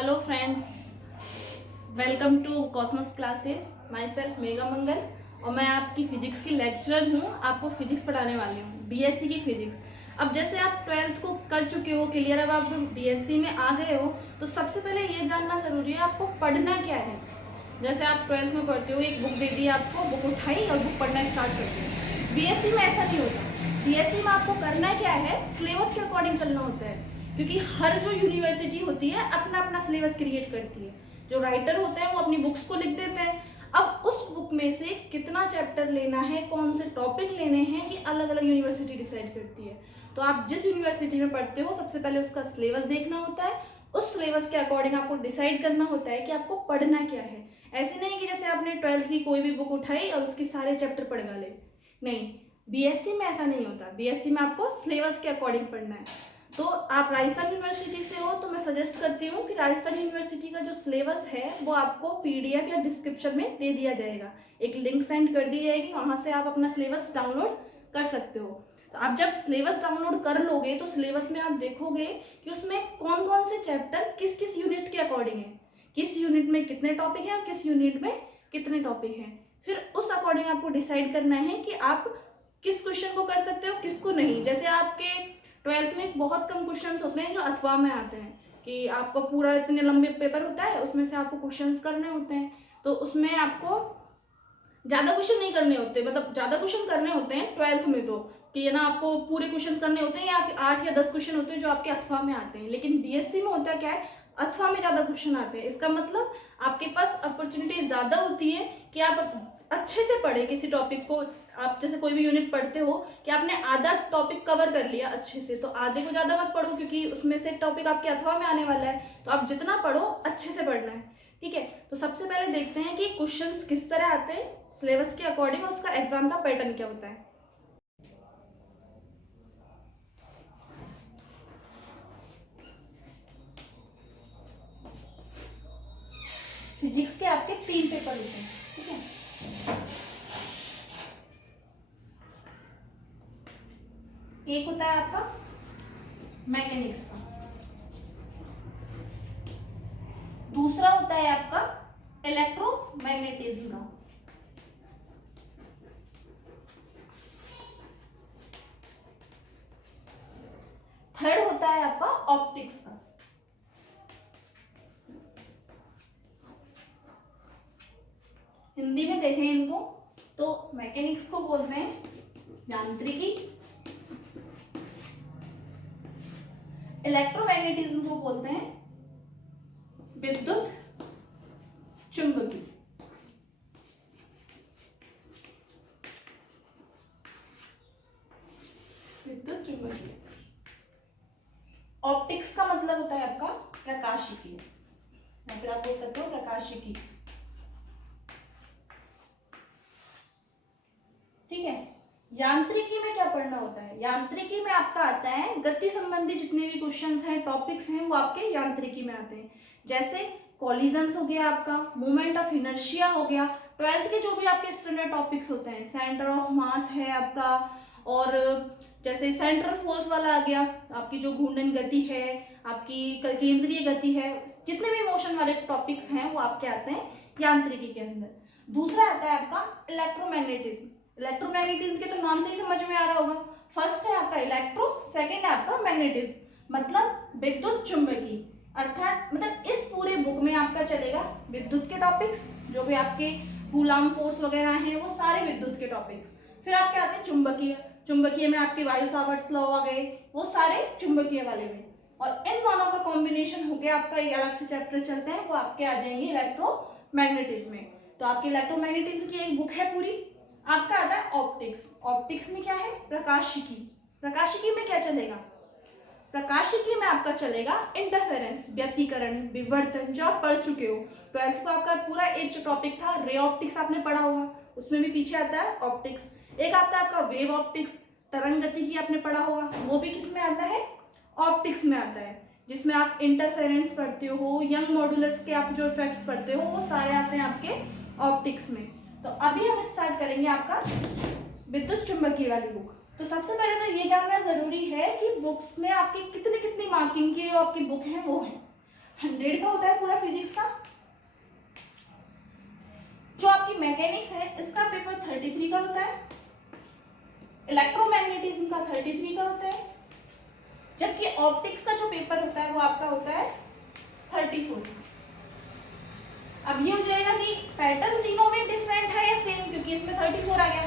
Hello friends, welcome to Cosmos classes. Myself Megha Mangal और मैं आपकी फिजिक्स की लेक्चरर हूँ। आपको फिजिक्स पढ़ाने वाली हूँ, बीएससी की फिजिक्स। अब जैसे आप 12th को कर चुके हो क्लियर, अब आप बीएससी में आ गए हो, तो सबसे पहले ये जानना ज़रूरी है आपको पढ़ना क्या है। जैसे आप 12th में पढ़ते हो, एक बुक दे दी आपको, बुक उठाई और बुक पढ़ना स्टार्ट कर दिया। बीएससी में ऐसा नहीं होता। बीएससी में आपको करना क्या है, सिलेबस के अकॉर्डिंग चलना होता है, क्योंकि हर जो यूनिवर्सिटी होती है अपना अपना सिलेबस क्रिएट करती है। जो राइटर होते हैं वो अपनी बुक्स को लिख देते हैं। अब उस बुक में से कितना चैप्टर लेना है, कौन से टॉपिक लेने हैं, ये अलग अलग यूनिवर्सिटी डिसाइड करती है। तो आप जिस यूनिवर्सिटी में पढ़ते हो, सबसे पहले उसका सिलेबस देखना होता है। उस सिलेबस के अकॉर्डिंग आपको डिसाइड करना होता है कि आपको पढ़ना क्या है। ऐसे नहीं कि जैसे आपने 12th की कोई भी बुक उठाई और उसके सारे चैप्टर पढ़ डाले। नहीं, बीएससी में ऐसा नहीं होता। बीएससी में आपको सिलेबस के अकॉर्डिंग पढ़ना है। तो आप राजस्थान यूनिवर्सिटी से हो तो मैं सजेस्ट करती हूँ कि राजस्थान यूनिवर्सिटी का जो सिलेबस है वो आपको पीडीएफ या डिस्क्रिप्शन में दे दिया जाएगा। एक लिंक सेंड कर दी जाएगी, वहाँ से आप अपना सिलेबस डाउनलोड कर सकते हो। तो आप जब सिलेबस डाउनलोड कर लोगे तो सिलेबस में आप देखोगे कि उसमें कौन कौन से चैप्टर किस किस यूनिट के अकॉर्डिंग है, किस यूनिट में कितने टॉपिक हैं और किस यूनिट में कितने टॉपिक हैं। फिर उस अकॉर्डिंग आपको डिसाइड करना है कि आप किस क्वेश्चन को कर सकते हो, किसको नहीं। जैसे आपके 12th में बहुत कम क्वेश्चंस होते हैं जो अथवा में आते हैं, कि आपको पूरा इतने लंबे पेपर होता है, उसमें से आपको क्वेश्चंस करने होते हैं। तो उसमें आपको ज़्यादा क्वेश्चन नहीं करने होते, मतलब ज़्यादा क्वेश्चन करने होते हैं 12th में, तो कि है ना, आपको पूरे क्वेश्चन करने होते हैं, या 8 या 10 क्वेश्चन होते हैं जो आपके अथवा में आते हैं। लेकिन बीएससी में होता क्या है, अथवा में ज़्यादा क्वेश्चन आते हैं। इसका मतलब आपके पास अपॉर्चुनिटी ज़्यादा होती है कि आप अच्छे से पढ़े किसी टॉपिक को। आप जैसे कोई भी यूनिट पढ़ते हो कि आपने आधा टॉपिक कवर कर लिया अच्छे से, तो आधे को ज़्यादा मत पढ़ो, क्योंकि उसमें से टॉपिक आपके अथवा में आने वाला है। तो आप जितना पढ़ो अच्छे से पढ़ना है, ठीक है। तो सबसे पहले देखते हैं कि क्वेश्चंस किस तरह आते हैं सिलेबस के अकॉर्डिंग, और उसका एग्जाम का पैटर्न क्या होता है। फिजिक्स के आपके 3 पेपर होते हैं, ठीक है। एक होता है आपका मैकेनिक्स का, दूसरा होता है आपका इलेक्ट्रोमैग्नेटिज्म का, थर्ड होता है आपका ऑप्टिक्स का। हिंदी में देखें इनको तो मैकेनिक्स को बोलते हैं यांत्रिकी, इलेक्ट्रोमैग्नेटिज्म को बोलते हैं विद्युत चुंबकीय। विद्युत चुंबकीय। ऑप्टिक्स का मतलब होता है आपका प्रकाशिकी, या फिर आप बोल सकते हो प्रकाशिकी, ठीक है। यांत्रिकी में क्या पढ़ना होता है, यांत्रिकी में आपका आता है गति संबंधी जितने भी क्वेश्चंस हैं, टॉपिक्स हैं, वो आपके यांत्रिकी में आते हैं। जैसे कॉलिजन्स हो गया, आपका मोमेंट ऑफ इनर्शिया हो गया। 12th के जो भी आपके स्टैंडर्ड टॉपिक्स होते हैं, सेंटर ऑफ मास है आपका, और जैसे सेंट्रल फोर्स वाला आ गया, आपकी जो घूर्णन गति है, आपकी केंद्रीय गति है, जितने भी मोशन वाले टॉपिक्स हैं वो आपके आते हैं यांत्रिकी के अंदर। दूसरा आता है आपका इलेक्ट्रोमैग्नेटिज्म। इलेक्ट्रोमैग्नेटिज्म के तो नाम से ही समझ में आ रहा होगा, फर्स्ट है आपका इलेक्ट्रो, सेकंड है आपका मैग्नेटिज्म, मतलब विद्युत चुंबकीय। अर्थात मतलब इस पूरे बुक में आपका चलेगा विद्युत के टॉपिक्स, जो भी आपके कूलाम फोर्स वगैरह हैं वो सारे विद्युत के टॉपिक्स। फिर आपके आते हैं चुंबकीय, चुंबकीय में आपके वायु सावर्ट्स लॉ आ गए, वो सारे चुंबकीय वाले में। और इन दोनों का कॉम्बिनेशन हो गया आपका एक अलग से चैप्टर चलते हैं, वो आपके आ जाएंगे इलेक्ट्रोमैग्नेटिज्म में। तो आपकी इलेक्ट्रोमैग्नेटिज्म की एक बुक है पूरी। आपका आता है ऑप्टिक्स। ऑप्टिक्स में क्या है, प्रकाशिकी। प्रकाशिकी में क्या चलेगा, प्रकाशिकी में आपका चलेगा इंटरफेरेंस, व्यतिकरण, विवर्तन, जो आप पढ़ चुके हो। 12th का आपका पूरा एक जो टॉपिक था रे ऑप्टिक्स आपने पढ़ा होगा, उसमें भी पीछे आता है ऑप्टिक्स। एक आता है आपका वेव ऑप्टिक्स, तरंग गतिकी आपने पढ़ा होगा, वो भी किस में आता है, ऑप्टिक्स में आता है, जिसमें आप इंटरफेरेंस पढ़ते हो, यंग मॉड्यूलस के आप जो इफेक्ट्स पढ़ते हो, वो सारे आते हैं आपके ऑप्टिक्स में। तो अभी हम स्टार्ट करेंगे आपका विद्युत चुंबकीय वाली बुक। तो सबसे पहले तो ये जानना जरूरी है कि बुक्स में आपकी कितनी कितनी मार्किंग की जो आपकी बुक है वो है। 100 का होता है पूरा फिजिक्स का। जो आपकी मैकेनिक्स है इसका पेपर 33 का होता है, इलेक्ट्रोमैग्नेटिज्म का 33 का होता है, जबकि ऑप्टिक्स का जो पेपर होता है वो आपका होता है 34। अब ये हो जाएगा कि पैटर्न तीनों में डिफरेंट है या सेम, क्योंकि इसमें 34 आ गया।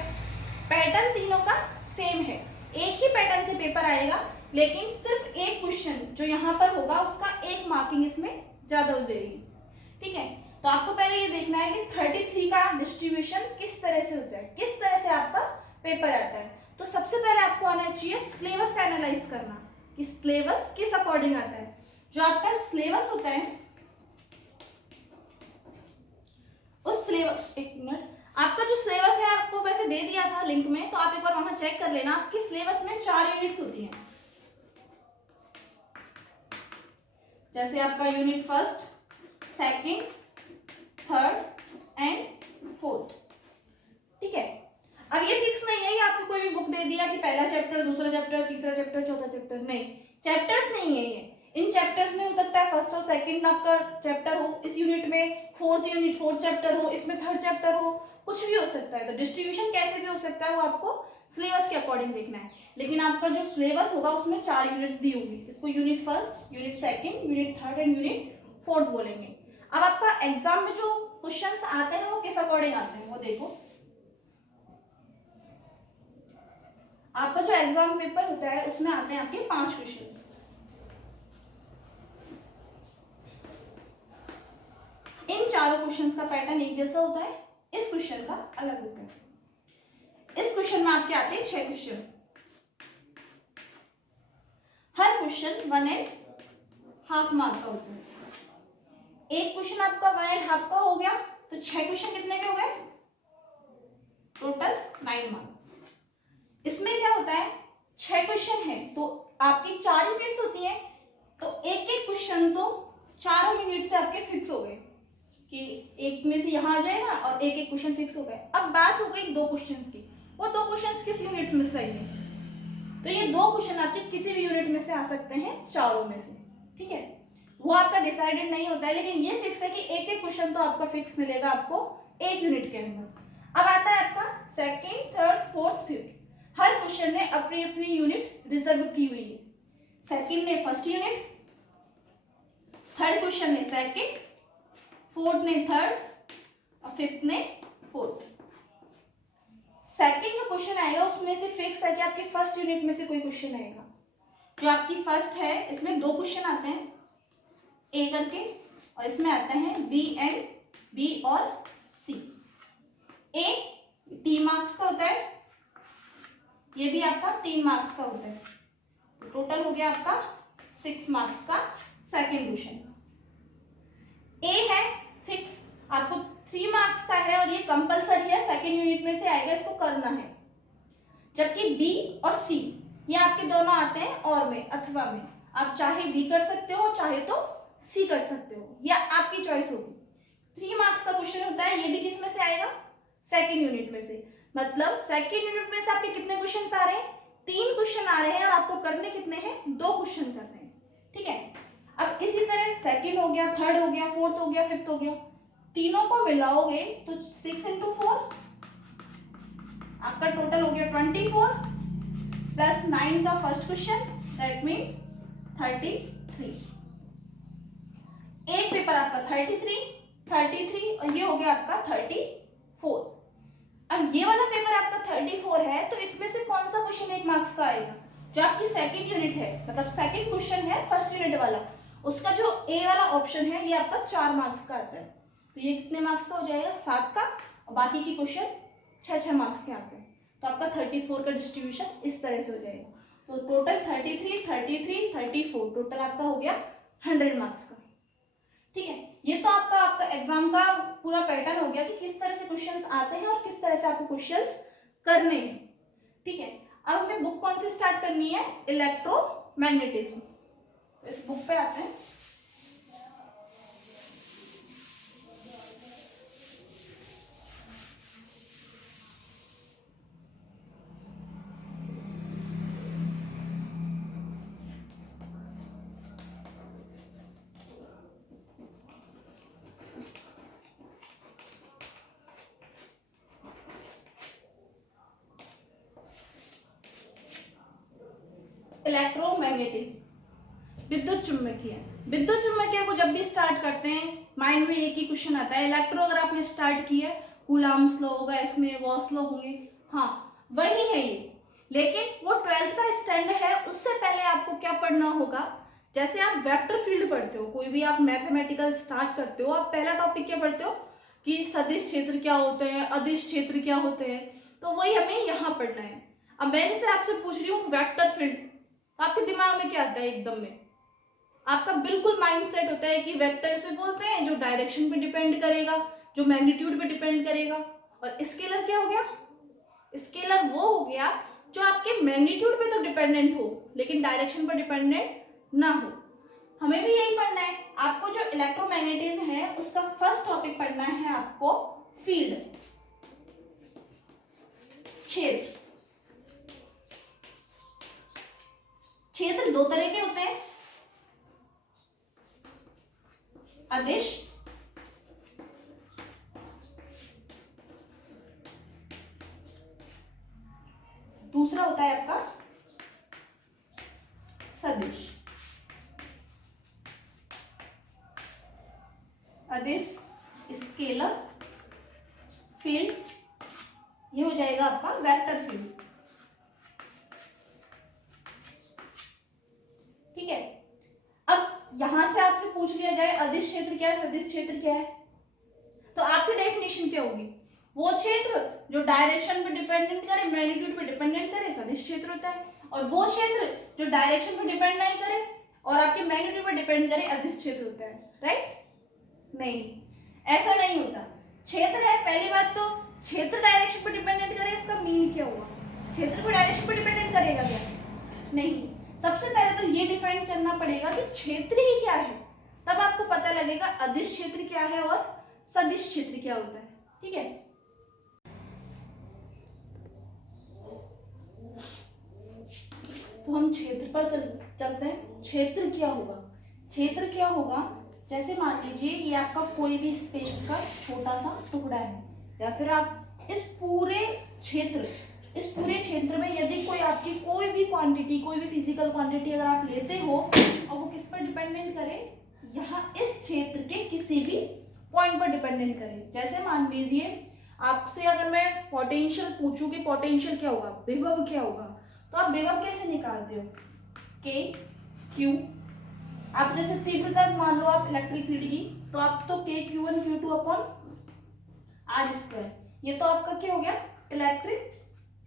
पैटर्न तीनों का सेम है, एक ही पैटर्न से पेपर आएगा, लेकिन सिर्फ एक क्वेश्चन जो यहाँ पर होगा उसका एक मार्किंग इसमें ज्यादा हो जाएगी। ठीक है, तो आपको पहले ये देखना है कि 33 का डिस्ट्रीब्यूशन किस तरह से होता है, किस तरह से आपका पेपर आता है। तो सबसे पहले आपको आना चाहिए सिलेबस का एनालाइज करना कि सिलेबस किस अकॉर्डिंग आता है। जो आपका सिलेबस होता है उस सिलेबस, एक मिनट, आपका जो सिलेबस है आपको वैसे दे दिया था लिंक में, तो आप एक बार वहां चेक कर लेना। आपकी सिलेबस में 4 यूनिट्स होती हैं, जैसे आपका unit first, second, third and fourth. ठीक है, अब ये फिक्स नहीं है कि आपको कोई भी बुक दे दिया कि पहला चैप्टर, दूसरा चैप्टर, तीसरा चैप्टर, चौथा चैप्टर, नहीं, चैप्टर्स नहीं है ये। इन चैप्टर्स में हो सकता है फर्स्ट और सेकंड आपका चैप्टर हो, इस यूनिट में फोर्थ यूनिट फोर्थ चैप्टर हो, इसमें थर्ड चैप्टर हो, कुछ भी हो सकता है। तो डिस्ट्रीब्यूशन कैसे भी हो सकता है वो आपको सिलेबस के अकॉर्डिंग देखना है। लेकिन आपका जो सिलेबस होगा उसमें 4 यूनिट्स दी होगी, इसको unit first, unit second, unit third and unit fourth बोलेंगे। अब आपका एग्जाम में जो क्वेश्चंस आते हैं वो किस अकॉर्डिंग आते हैं वो देखो। आपका जो एग्जाम पेपर होता है उसमें आते हैं आपके 5 क्वेश्चंस। इन चारों क्वेश्चंस का पैटर्न एक जैसा होता है, इस क्वेश्चन का अलग होता है। इस क्वेश्चन में आपके आते हैं 6 क्वेश्चन, हर क्वेश्चन 1.5 मार्क का होता है। एक क्वेश्चन आपका 1.5 का हो गया तो 6 क्वेश्चन कितने के हो गए, टोटल 9 मार्क्स। इसमें क्या होता है, 6 क्वेश्चन है तो आपकी 4 यूनिट्स होती है, तो एक एक क्वेश्चन तो चारों यूनिट से आपके फिक्स हो गए कि एक में से यहाँ आ जाएगा और एक एक क्वेश्चन फिक्स हो गए। अब बात हो गई 2 क्वेश्चंस की, वो 2 क्वेश्चंस किस यूनिट्स में से आएंगे, तो ये 2 क्वेश्चन आपके किसी भी यूनिट में से आ सकते हैं, चारों में से। ठीक है, वो आपका डिसाइडेड नहीं होता है, लेकिन ये फिक्स है कि एक एक क्वेश्चन तो आपका फिक्स मिलेगा आपको एक यूनिट के अंदर। अब आता है आपका सेकेंड, थर्ड, फोर्थ, फिफ्थ। हर क्वेश्चन ने अपनी अपनी यूनिट रिजर्व की हुई है। सेकंड ने फर्स्ट यूनिट, थर्ड क्वेश्चन ने सेकंड, फोर्थ ने थर्ड और फिफ्थ ने फोर्थ। सेकंड जो क्वेश्चन आएगा उसमें से फिक्स है कि आपकी फर्स्ट यूनिट में से कोई क्वेश्चन आएगा। जो आपकी फर्स्ट है इसमें 2 क्वेश्चन आते हैं ए करके, और इसमें आते हैं बी एंड बी और सी। ए 3 मार्क्स का होता है, ये भी आपका 3 मार्क्स का होता है, तो टोटल हो गया आपका 6 मार्क्स का सेकंड क्वेश्चन। ए है फिक्स, आपको 3 मार्क्स का है और ये कंपलसरी है, सेकंड यूनिट में से आएगा, इसको करना है। जबकि बी और सी ये आपके दोनों आते हैं और में, अथवा में, आप चाहे बी कर सकते हो चाहे तो सी कर सकते हो, या आपकी चॉइस होगी। 3 मार्क्स का क्वेश्चन होता है, ये भी किस में से आएगा, सेकंड यूनिट में से। मतलब सेकंड यूनिट में से आपके कितने क्वेश्चन आ रहे हैं, 3 क्वेश्चन आ रहे हैं, और आपको करने कितने हैं, 2 क्वेश्चन करने हैं। ठीक है, अब इसी तरह सेकंड हो गया, थर्ड हो गया, फोर्थ हो गया, फिफ्थ हो गया, तीनों को मिलाओगे तो 6 × 4 आपका टोटल हो गया 24 प्लस 9 का फर्स्ट क्वेश्चन, दैट मीन 33। एक पेपर आपका 33 और ये हो गया आपका 34। अब ये वाला पेपर आपका 34 है, तो इसमें से कौन सा क्वेश्चन 1 मार्क्स का आएगा, जो आपकी सेकंड यूनिट है, मतलब सेकंड क्वेश्चन है फर्स्ट यूनिट वाला, उसका जो ए वाला ऑप्शन है ये आपका 4 मार्क्स का आता है, तो ये कितने मार्क्स का हो जाएगा, 7 का, और बाकी के क्वेश्चन 6 मार्क्स के आते हैं। तो आपका 34 का डिस्ट्रीब्यूशन इस तरह से हो जाएगा। तो टोटल 33, 33, 34, टोटल आपका हो गया 100 मार्क्स का। ठीक है, ये तो आपका एग्जाम का पूरा पैटर्न हो गया कि किस तरह से क्वेश्चंस आते हैं और किस तरह से आपको क्वेश्चंस करने हैं। ठीक है, अब हमें बुक कौन सी स्टार्ट करनी है, इलेक्ट्रोमैग्नेटिज्म। इस बुक पे आते हैं। इलेक्ट्रोमैग्नेटिज्म, विद्युत चुम्बकीय। विद्युत चुम्बकीय को जब भी स्टार्ट करते हैं माइंड में एक ही क्वेश्चन आता है, इलेक्ट्रो अगर आपने स्टार्ट किया है कूलम्ब्स लॉ होगा, इसमें गॉस लॉ होंगे, हाँ वही है ये। लेकिन वो 12th का स्टैंडर्ड है, उससे पहले आपको क्या पढ़ना होगा, जैसे आप वेक्टर फील्ड पढ़ते हो, कोई भी आप मैथमेटिकल स्टार्ट करते हो, आप पहला टॉपिक क्या पढ़ते हो कि सदिश क्षेत्र क्या होते हैं, अदिश क्षेत्र क्या होते हैं, तो वही हमें यहाँ पढ़ना है। अब मैं जैसे आपसे पूछ रही हूँ वेक्टर फील्ड, आपके दिमाग में क्या आता है एकदम में, आपका बिल्कुल माइंड सेट होता है कि वेक्टर इसे बोलते हैं जो डायरेक्शन पे डिपेंड करेगा, जो मैग्नीट्यूड पे डिपेंड करेगा। और स्केलर क्या हो गया, स्केलर वो हो गया जो आपके मैग्नीट्यूड पे तो डिपेंडेंट हो लेकिन डायरेक्शन पर डिपेंडेंट ना हो। हमें भी यही पढ़ना है। आपको जो इलेक्ट्रोमैग्नेटिज्म है उसका फर्स्ट टॉपिक पढ़ना है आपको फील्ड, क्षेत्र। क्षेत्र दो तरह के होते हैं, अदिश दूसरा होता है आपका सदिश। अदिश स्केलर फील्ड, ये हो जाएगा आपका वेक्टर फील्ड। ठीक है, अब यहां से आपसे पूछ लिया जाए अदिश क्षेत्र क्या है, सदिश क्षेत्र क्या है, तो आपकी डेफिनेशन क्या होगी, वो क्षेत्र जो डायरेक्शन पे डिपेंडेंट करे, मैग्नीट्यूड पे डिपेंडेंट करे, सदिश क्षेत्र होता है। और वो क्षेत्र जो डायरेक्शन पे डिपेंड नहीं करे और आपके मैग्नीट्यूड पे डिपेंड करे, अदिश क्षेत्र होता है। राइट? नहीं, ऐसा नहीं होता। क्षेत्र है, पहली बात तो क्षेत्र डायरेक्शन पे डिपेंडेंट करे, इसका मीन क्या हुआ, क्षेत्र को डायरेक्शन पे डिपेंडेंट करेगा क्या, नहीं। सबसे पहले तो ये डिफाइन करना पड़ेगा कि क्षेत्र ही क्या है, तब आपको पता लगेगा अदिश क्षेत्र क्या है और सदिश क्षेत्र क्या होता है। ठीक है, तो हम क्षेत्र पर चलते हैं। क्षेत्र क्या होगा, क्षेत्र क्या होगा, जैसे मान लीजिए ये आपका कोई भी स्पेस का छोटा सा टुकड़ा है, या फिर आप इस पूरे क्षेत्र में यदि कोई आपकी कोई भी क्वांटिटी, कोई भी फिजिकल क्वांटिटी अगर आप लेते हो और वो किस पर डिपेंडेंट करे, यहाँ इस क्षेत्र के किसी भी पॉइंट पर डिपेंडेंट करे। जैसे मान लीजिए आपसे अगर मैं पोटेंशियल पूछूं कि पोटेंशियल क्या होगा, विभव क्या होगा, तो आप विभव कैसे निकालते हो, के क्यू। आप जैसे तीव्रता मान लो आप इलेक्ट्रिक फील्ड की, तो आप तो के Q1 Q2 upon are square, ये तो आपका क्या हो गया इलेक्ट्रिक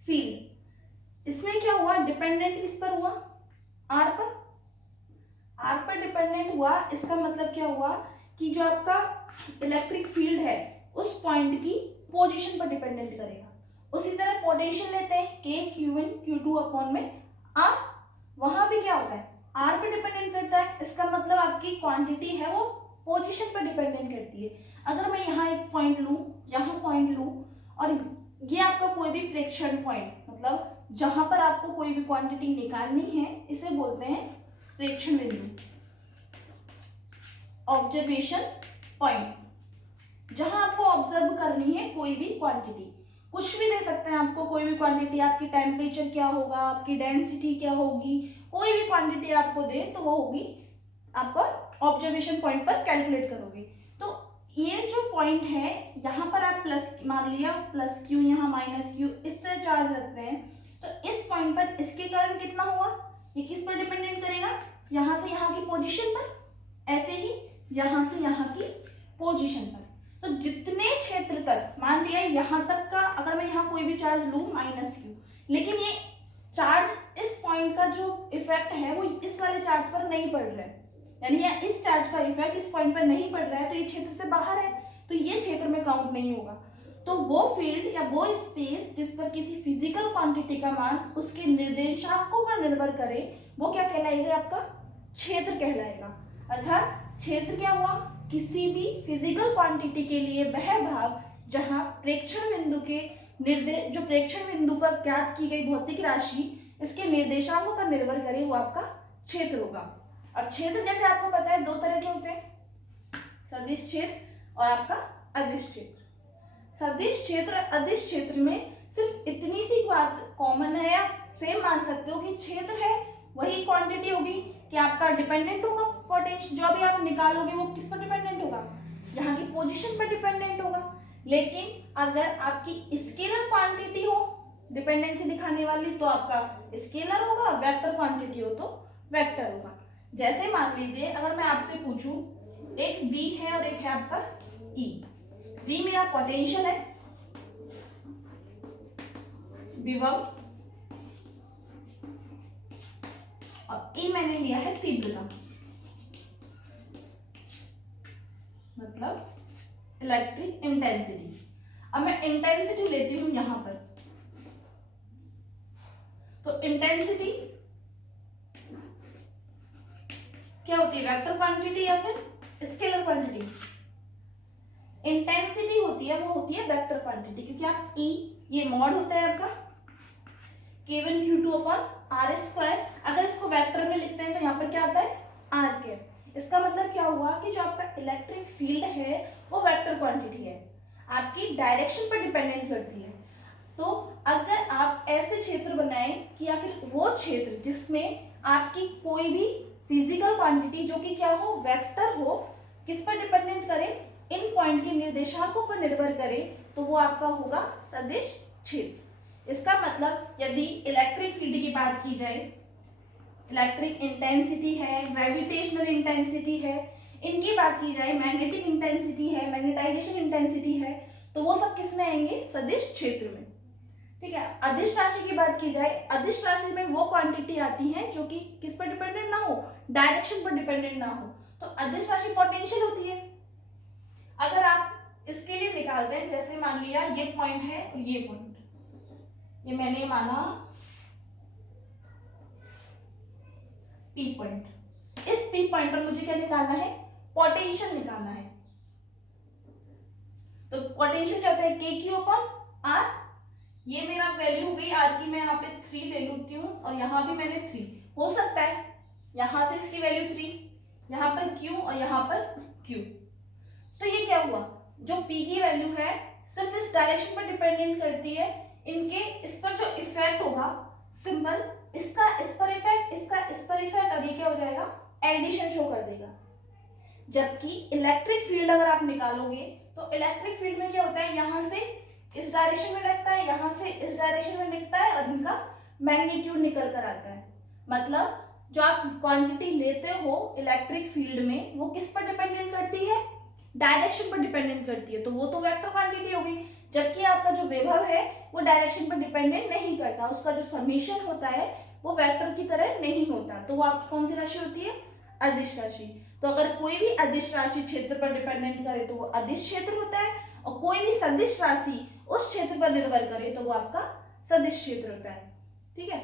फील्ड। इसमें क्या हुआ, डिपेंडेंट किस पर हुआ, आर पर, आर पर डिपेंडेंट हुआ। इसका मतलब क्या हुआ कि जो आपका इलेक्ट्रिक फील्ड है उस पॉइंट की पोजीशन पर डिपेंडेंट करेगा। उसी तरह पोटेंशियल लेते हैं के Q1 Q2 अपॉन में आर, वहां भी क्या होता है आर पे डिपेंडेंट करता है। इसका मतलब आपकी क्वांटिटी है वो पोजीशन पर डिपेंडेंट करती है। अगर मैं यहाँ एक पॉइंट लूँ, यहाँ पॉइंट लूँ, और ये आपका कोई भी प्रेक्षण पॉइंट, मतलब जहां पर आपको कोई भी क्वांटिटी निकालनी है, इसे बोलते हैं प्रेक्षण बिंदु, ऑब्जर्वेशन पॉइंट। जहां आपको ऑब्जर्व करनी है कोई भी क्वांटिटी, कुछ भी दे सकते हैं आपको, कोई भी क्वांटिटी, आपकी टेम्परेचर क्या होगा, आपकी डेंसिटी क्या होगी, कोई भी क्वांटिटी आपको दे तो वो होगी आपका ऑब्जर्वेशन पॉइंट पर कैलकुलेट करोगे। तो ये जो पॉइंट है यहाँ पर आप प्लस मान लिया, प्लस क्यू, यहाँ माइनस क्यू, इस तरह चार्ज रखते हैं, तो इस पॉइंट पर इसके कारण कितना हुआ, ये किस पर डिपेंडेंट करेगा, यहाँ से यहाँ की पोजीशन पर, ऐसे ही यहाँ से यहाँ की पोजीशन पर। तो जितने क्षेत्र तक, मान लिया यहाँ तक का अगर मैं यहाँ कोई भी चार्ज लूँ माइनस क्यू, लेकिन ये चार्ज इस पॉइंट का जो इफेक्ट है वो इस वाले चार्ज पर नहीं पड़ रहा है, यानी या इस चार्ज का इफेक्ट इस पॉइंट पर नहीं पड़ रहा है, तो ये क्षेत्र से बाहर है, तो ये क्षेत्र में काउंट नहीं होगा। तो वो फील्ड या वो स्पेस जिस पर किसी फिजिकल क्वांटिटी का मान उसके निर्देशांकों पर निर्भर करे, वो क्या कहलाएगा, आपका क्षेत्र कहलाएगा। अर्थात क्षेत्र क्या हुआ, किसी भी फिजिकल क्वांटिटी के लिए वह भाग जहां प्रेक्षण बिंदु के जो प्रेक्षण बिंदु पर ज्ञात की गई भौतिक राशि इसके निर्देशांकों पर निर्भर करे, वो आपका क्षेत्र होगा। अब क्षेत्र जैसे आपको पता है दो तरह के होते हैं, सदिश क्षेत्र और आपका अदिश क्षेत्र। सदिश क्षेत्र, अदिश क्षेत्र में सिर्फ इतनी सी बात कॉमन है, या सेम मान सकते हो कि क्षेत्र है वही क्वांटिटी होगी कि आपका डिपेंडेंट होगा पोटेंशियल, जो भी आप निकालोगे वो किस पर डिपेंडेंट होगा, यहाँ की पोजीशन पर डिपेंडेंट होगा। लेकिन अगर आपकी स्केलर क्वांटिटी हो डिपेंडेंसी दिखाने वाली तो आपका स्केलर होगा, वेक्टर क्वांटिटी हो तो वेक्टर होगा। जैसे मान लीजिए अगर मैं आपसे पूछूं एक V है और एक है आपका E। V मेरा पोटेंशियल है, विभव, और E मैंने लिया है तीव्रता, मतलब इलेक्ट्रिक इंटेंसिटी। अब मैं इंटेंसिटी लेती हूं यहां पर, तो इंटेंसिटी क्या होती है, वेक्टर क्वांटिटी या फिर स्केलर क्वांटिटी? इंटेंसिटी होती है वो होती है वेक्टर क्वांटिटी, क्योंकि आप E ये मॉड होता है आपका K1 Q2 upon R square. अगर इसको वेक्टर में लिखते हैं तो यहाँ पर क्या आता है R कैप। इसका मतलब क्या हुआ कि जो आपका इलेक्ट्रिक फील्ड है वो वेक्टर क्वांटिटी है, आपकी डायरेक्शन पर डिपेंडेंट करती है। तो अगर आप ऐसे क्षेत्र बनाएं कि या फिर वो क्षेत्र जिसमें आपकी कोई भी फिजिकल क्वांटिटी जो कि क्या हो, वेक्टर हो, किस पर डिपेंडेंट करे, इन पॉइंट के निर्देशांकों पर निर्भर करे, तो वो आपका होगा सदिश क्षेत्र। इसका मतलब यदि इलेक्ट्रिक फील्ड की बात की जाए, इलेक्ट्रिक इंटेंसिटी है, ग्रेविटेशनल इंटेंसिटी है, इनकी बात की जाए, मैग्नेटिक इंटेंसिटी है, मैग्नेटाइजेशन इंटेंसिटी है, तो वो सब किस में आएंगे, सदिश क्षेत्र में। ठीक है। अदिश राशि की बात की जाए, अदिश राशि में वो क्वांटिटी आती है जो कि किस पर डिपेंडेंट ना हो, डायरेक्शन पर डिपेंडेंट ना हो, तो अदिश राशि पोटेंशियल होती है। अगर आप इसके लिए निकालते हैं, जैसे मान लिया ये पॉइंट है और ये पॉइंट, ये मैंने माना P पॉइंट, इस P पॉइंट पर मुझे क्या निकालना है, पोटेंशियल निकालना है। तो पोटेंशियल क्या होता है, KQ अपॉन R। ये मेरा वैल्यू हो गई R की, मैं यहाँ पे 3 ले लेती हूँ और यहाँ भी मैंने 3, हो सकता है यहाँ से इसकी वैल्यू 3, यहाँ पर Q और यहाँ पर Q। तो ये क्या हुआ, जो P की वैल्यू है सिर्फ इस डायरेक्शन पर डिपेंडेंट करती है, इनके इस पर जो इफेक्ट होगा सिंबल, इसका इस पर इफेक्ट, इसका इस पर इफेक्ट, और ये क्या हो जाएगा, एडिशन शो कर देगा। जबकि इलेक्ट्रिक फील्ड अगर आप निकालोगे तो इलेक्ट्रिक फील्ड में क्या होता है, यहाँ से इस डायरेक्शन में लगता है, यहाँ से इस डायरेक्शन में दिखता है, और इनका मैग्नीट्यूड निकल कर आता है। मतलब जो आप क्वांटिटी लेते हो इलेक्ट्रिक फील्ड में वो किस पर डिपेंडेंट करती है, डायरेक्शन पर डिपेंडेंट करती है, तो वो तो वेक्टर क्वांटिटी हो गई। जबकि आपका जो विभव है वो डायरेक्शन पर डिपेंडेंट नहीं करता, उसका जो समीशन होता है वो वेक्टर की तरह नहीं होता, तो वो आपकी कौन सी राशि होती है, अदिश राशि। तो अगर कोई भी अदिश राशि क्षेत्र पर डिपेंडेंट करे तो वो अदिश क्षेत्र होता है, और कोई भी सदिश राशि उस क्षेत्र पर निर्भर करे तो वो आपका सदिश क्षेत्र होता है। ठीक है।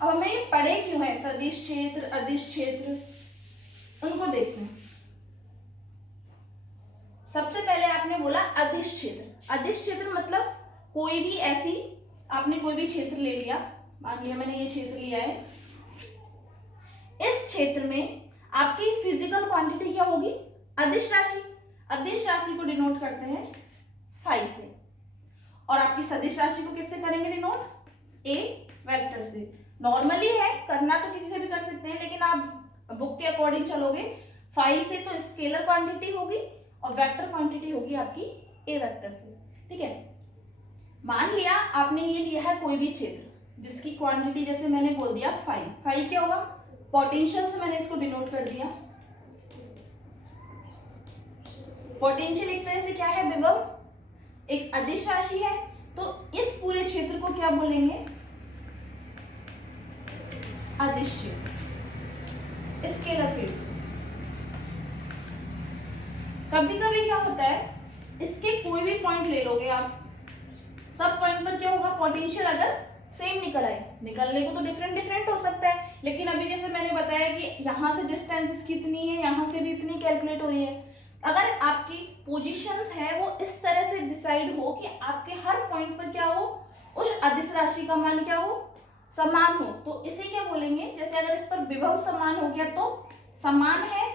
अब हमें ये पढ़े क्यों है, सदिश क्षेत्र, अदिश क्षेत्र, उनको देखते हैं। सबसे पहले आपने बोला अदिश क्षेत्र। अदिश क्षेत्र मतलब कोई भी ऐसी, आपने कोई भी क्षेत्र ले लिया, मान लिया मैंने ये क्षेत्र लिया है, इस क्षेत्र में आपकी फिजिकल क्वांटिटी क्या होगी, अदिश राशि। अदिश राशि को डिनोट करते हैं फाई से, और आपकी सदिश राशि को किससे करेंगे डिनोट, ए वेक्टर से। नॉर्मली है, करना तो किसी से भी कर सकते हैं, लेकिन आप बुक के अकॉर्डिंग चलोगे, फाई से तो स्केलर क्वांटिटी होगी और वेक्टर क्वांटिटी होगी आपकी ए वेक्टर से। ठीक है। मान लिया आपने ये लिया है कोई भी क्षेत्र जिसकी क्वांटिटी, जैसे मैंने बोल दिया फाई, फाई क्या होगा, पोटेंशियल से मैंने इसको डिनोट कर दिया। पोटेंशियल एक तरह से क्या है, विभव, एक अदिश राशि है, तो इस पूरे क्षेत्र को क्या बोलेंगे, अदिश क्षेत्र, स्केलर फील्ड। कभी कभी क्या होता है, इसके कोई भी पॉइंट ले लोगे आप, सब पॉइंट पर क्या होगा, पोटेंशियल अगर सेम निकल आए, निकलने को तो डिफरेंट हो सकता है, लेकिन अभी जैसे मैंने बताया कि यहाँ से डिस्टेंस कितनी है, यहाँ से भी इतनी कैलकुलेट हो रही है। अगर आपकी पोजीशंस है वो इस तरह से डिसाइड हो कि आपके हर पॉइंट पर क्या हो, उस अदिश राशि का मान क्या हो, समान हो, तो इसे क्या बोलेंगे, जैसे अगर इस पर विभव समान हो गया तो समान है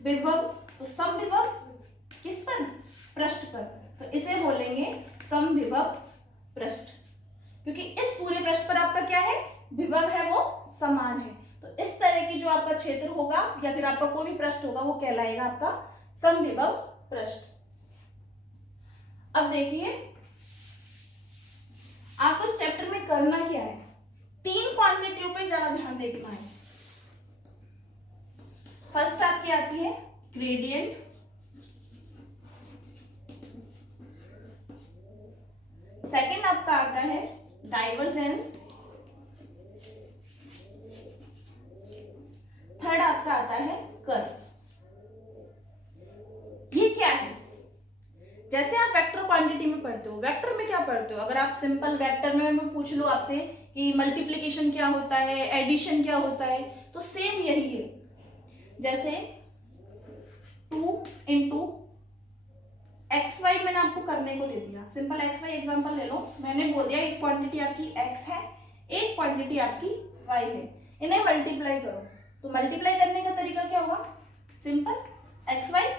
विभव, तो सम विभव किस पर, पृष्ठ पर, तो इसे बोलेंगे समविभव पृष्ठ। क्योंकि इस पूरे पृष्ठ पर आपका क्या है, विभव है वो समान है। तो इस तरह की जो आपका क्षेत्र होगा या फिर आपका कोई भी पृष्ठ होगा वो कहलाएगा आपका समविभव पृष्ठ। अब देखिए आपको इस चैप्टर में करना क्या है, 3 क्वांटिटियों पे ज्यादा ध्यान दे के पाए। फर्स्ट आपकी आती है ग्रेडियंट, सेकंड आपका आता है डाइवर्जेंस, थर्ड आपका आता है कर्ल। ये क्या है, जैसे आप वेक्टर क्वांटिटी में पढ़ते हो, वेक्टर में क्या पढ़ते हो, अगर आप सिंपल वेक्टर में मैं पूछ लूं आपसे कि मल्टीप्लिकेशन क्या होता है, एडिशन क्या होता है, तो सेम यही है। जैसे 2 इंटू एक्स वाई मैंने आपको करने को दे दिया, सिंपल एक्स वाई एग्जाम्पल ले लो। मैंने बोल दिया एक क्वांटिटी आपकी एक्स है, एक क्वांटिटी आपकी वाई है, इन्हें मल्टीप्लाई करो। तो मल्टीप्लाई करने का तरीका क्या होगा, सिंपल एक्स वाई,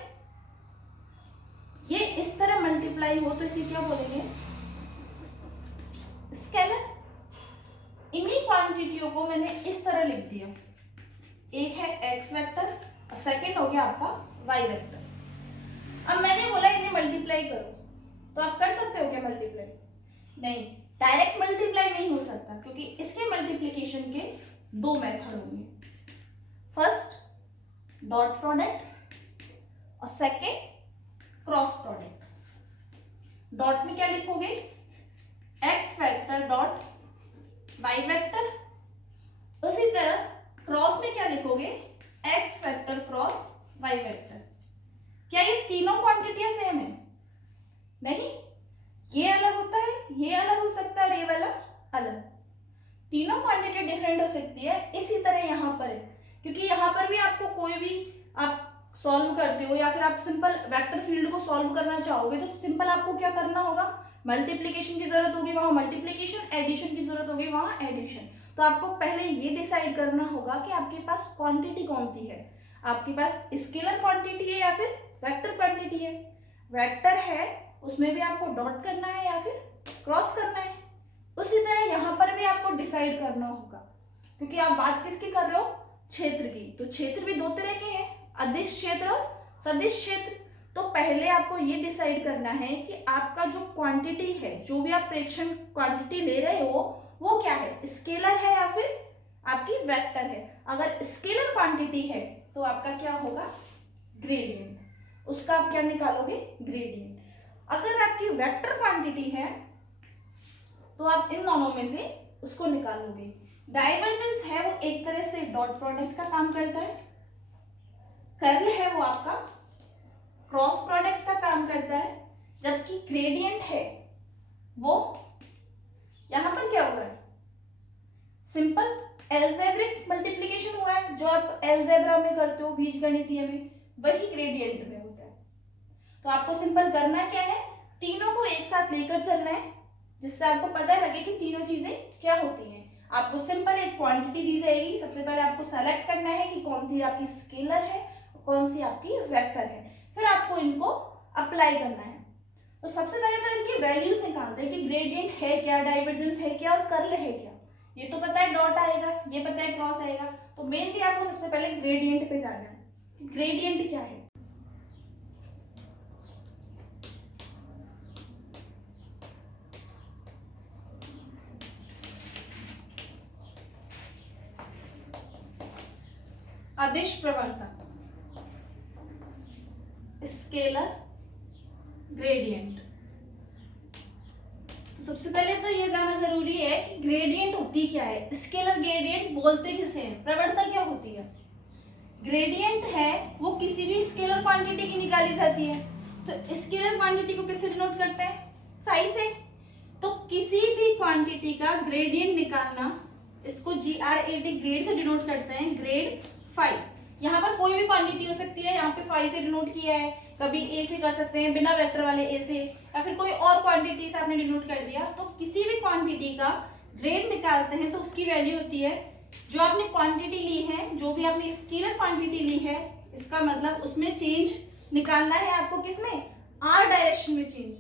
ये इस तरह मल्टीप्लाई हो तो इसे क्या बोलेंगे, स्केलर। इन्हीं क्वांटिटियों को मैंने इस तरह लिख दिया, एक है एक्स वेक्टर और सेकंड हो गया आपका वाई वेक्टर। अब मैंने बोला इन्हें मल्टीप्लाई करो, तो आप कर सकते हो क्या मल्टीप्लाई? नहीं, डायरेक्ट मल्टीप्लाई नहीं हो सकता, क्योंकि इसके मल्टीप्लिकेशन के 2 मेथड होंगे। फर्स्ट डॉट प्रोडक्ट और सेकंड क्रॉस प्रोडक्ट। डॉट में क्या लिखोगे, X vector dot Y vector, उसी तरह क्रॉस में क्या लिखोगे, X vector cross Y vector. क्या ये तीनों क्वांटिटियां सेम है? नहीं, ये अलग होता है, ये अलग हो सकता है और ये वाला अलग, तीनों क्वांटिटी डिफरेंट हो सकती है। इसी तरह यहां पर है, क्योंकि यहां पर भी आपको कोई भी आप सॉल्व करते हो या फिर आप सिंपल वेक्टर फील्ड को सॉल्व करना चाहोगे तो सिंपल आपको क्या करना होगा, मल्टीप्लिकेशन की जरूरत होगी, वहां मल्टीप्लिकेशन, एडिशन की जरूरत होगी, वहां एडिशन। तो आपको पहले ये डिसाइड करना होगा कि आपके पास क्वांटिटी कौन सी है, आपके पास स्केलर क्वांटिटी है या फिर वेक्टर क्वांटिटी है। वेक्टर है उसमें भी आपको डॉट करना है या फिर क्रॉस करना है। उसी तरह यहाँ पर भी आपको डिसाइड करना होगा, क्योंकि आप बात किसकी कर रहे हो, क्षेत्र की। तो क्षेत्र भी 2 तरह के हैं, अदिश क्षेत्र और सदिश क्षेत्र। तो पहले आपको ये डिसाइड करना है कि आपका जो क्वांटिटी है, जो भी आप प्रेक्षण क्वांटिटी ले रहे हो वो क्या है, स्केलर है या फिर आपकी वेक्टर है। अगर स्केलर क्वांटिटी है तो आपका क्या होगा, ग्रेडियंट, उसका आप क्या निकालोगे, ग्रेडियंट। अगर आपकी वेक्टर क्वांटिटी है तो आप इन दोनों में से उसको निकालोगे। डाइवर्जेंस है वो एक तरह से डॉट प्रोडक्ट का काम करता है, कर्ल है वो आपका क्रॉस प्रोडक्ट का काम करता है, जबकि ग्रेडियंट है वो यहां पर क्या हुआ है, सिंपल एल्जेब्रिक मल्टीप्लिकेशन हुआ है, जो आप एल्जेब्रा में करते हो बीजगणितीय में, वही ग्रेडियंट में होता है। तो आपको सिंपल करना क्या है, तीनों को एक साथ लेकर चलना है, जिससे आपको पता लगे कि तीनों चीजें क्या होती हैं। आपको सिंपल एक क्वांटिटी दी जाएगी, सबसे पहले आपको सेलेक्ट करना है कि कौन सी आपकी स्केलर है, कौन सी आपकी वेक्टर है, फिर आपको इनको अप्लाई करना है। तो सबसे पहले तो इनकी वैल्यूज निकालते हैं कि ग्रेडियंट है क्या, डाइवर्जेंस है क्या और कर्ल है क्या। ये तो पता है डॉट आएगा, ये पता है क्रॉस आएगा, तो मेनली आपको सबसे पहले ग्रेडियंट पे जाना है। ग्रेडियंट क्या है, अदिश प्रवणता, स्केलर ग्रेडियंट। तो सबसे पहले तो ये जानना जरूरी है कि ग्रेडियंट होती क्या है, स्केलर ग्रेडियंट बोलते किसे हैं, प्रवणता क्या होती है। ग्रेडियंट है वो किसी भी स्केलर क्वांटिटी की निकाली जाती है। तो स्केलर क्वांटिटी को किससे डिनोट करते हैं, फाई से। तो किसी भी क्वांटिटी का ग्रेडियंट निकालना, इसको GRAD ग्रेड से डिनोट करते हैं, ग्रेड फाई। यहाँ पर कोई भी क्वांटिटी हो सकती है, यहाँ पे फाई से डिनोट किया है, कभी ए से कर सकते हैं बिना वेक्टर वाले ए से, या फिर कोई और क्वांटिटी से आपने डिनोट कर दिया। तो किसी भी क्वांटिटी का ग्रेड निकालते हैं तो उसकी वैल्यू होती है, जो आपने क्वांटिटी ली है, जो भी आपने स्केलर क्वांटिटी ली है, इसका मतलब उसमें चेंज निकालना है आपको, किसमें, आर डायरेक्शन में चेंज।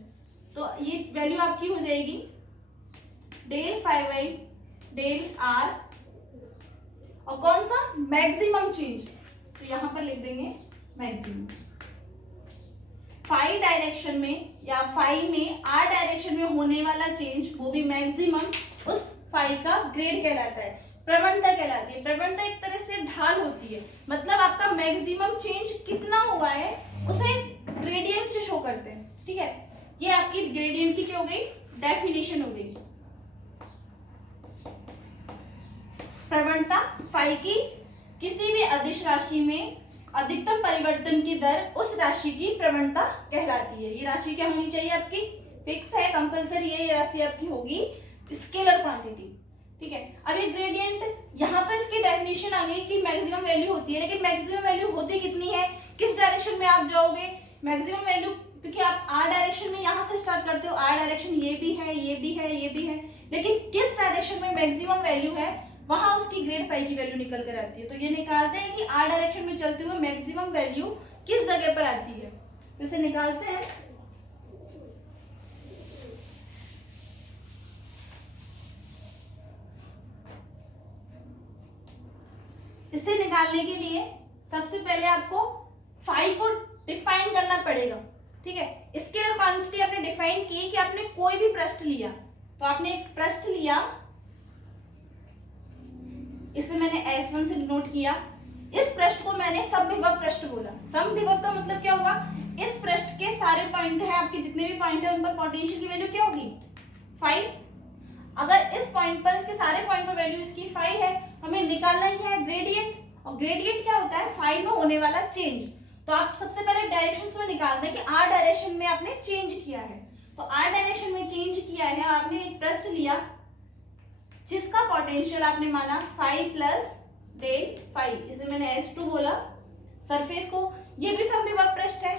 तो ये वैल्यू आपकी हो जाएगी del phi by del R, और कौन सा मैक्सिमम चेंज, तो यहां पर लिख देंगे मैक्सिमम। फाई डायरेक्शन में या फाई में आर डायरेक्शन में होने वाला चेंज वो भी मैक्सिमम उस फाई का ग्रेड कहलाता है, प्रवणता कहलाती है। प्रवणता एक तरह से ढाल होती है, मतलब आपका मैक्सिमम चेंज कितना हुआ है उसे ग्रेडियंट से शो करते हैं। ठीक है, ये आपकी ग्रेडियंट की क्या हो गई, डेफिनेशन हो गई। प्रवणता फाई की किसी भी अदिश राशि में अधिकतम परिवर्तन की दर उस राशि की प्रवणता कहलाती है। ये राशि क्या होनी चाहिए आपकी, फिक्स है, कंपलसरी है, ये राशि आपकी होगी स्केलर क्वांटिटी। ठीक है, अब ये ग्रेडियंट यहाँ तो इसकी डेफिनेशन आ गई कि मैक्सिमम वैल्यू होती है, लेकिन मैक्सिमम वैल्यू होती कितनी है, किस डायरेक्शन में आप जाओगे मैक्सिमम वैल्यू, क्योंकि आप आर डायरेक्शन में यहाँ से स्टार्ट करते हो, आर डायरेक्शन ये भी है, ये भी है, ये भी है, लेकिन किस डायरेक्शन में मैक्सिमम वैल्यू है वहां उसकी ग्रेड फाई की वैल्यू निकल कर आती है। तो ये निकालते हैं कि आर डायरेक्शन में चलते हुए मैक्सिमम वैल्यू किस जगह पर आती है, तो इसे निकालते हैं। इसे निकालने के लिए सबसे पहले आपको फाई को डिफाइन करना पड़ेगा। ठीक है, स्केलर क्वांटिटी आपने डिफाइन की कि आपने कोई भी पृष्ठ लिया, तो आपने एक पृष्ठ लिया, इसे मैंने S1 से डिनोट किया, इस पृष्ठ को मैंने समविभव पृष्ठ बोला। समविभव का मतलब क्या हुआ, इस पृष्ठ के सारे पॉइंट हैं आपके, जितने भी पॉइंट हैं उन पर पोटेंशियल की वैल्यू क्या होगी, 5। अगर इस पॉइंट पर, इसके सारे पॉइंट पर वैल्यू इसकी 5 है, हमें निकालना क्या है, ग्रेडियंट। और ग्रेडियंट क्या होता है, 5 में होने वाला चेंज। तो आप सबसे पहले डायरेक्शन में निकालते हैं कि आर डायरेक्शन में आपने चेंज किया है, तो आर डायरेक्शन में चेंज किया है, आपने एक पृष्ठ लिया जिसका पोटेंशियल आपने माना 5 प्लस डेल 5, इसे मैंने S2 बोला। सरफेस को, ये भी समविभव पृष्ठ है,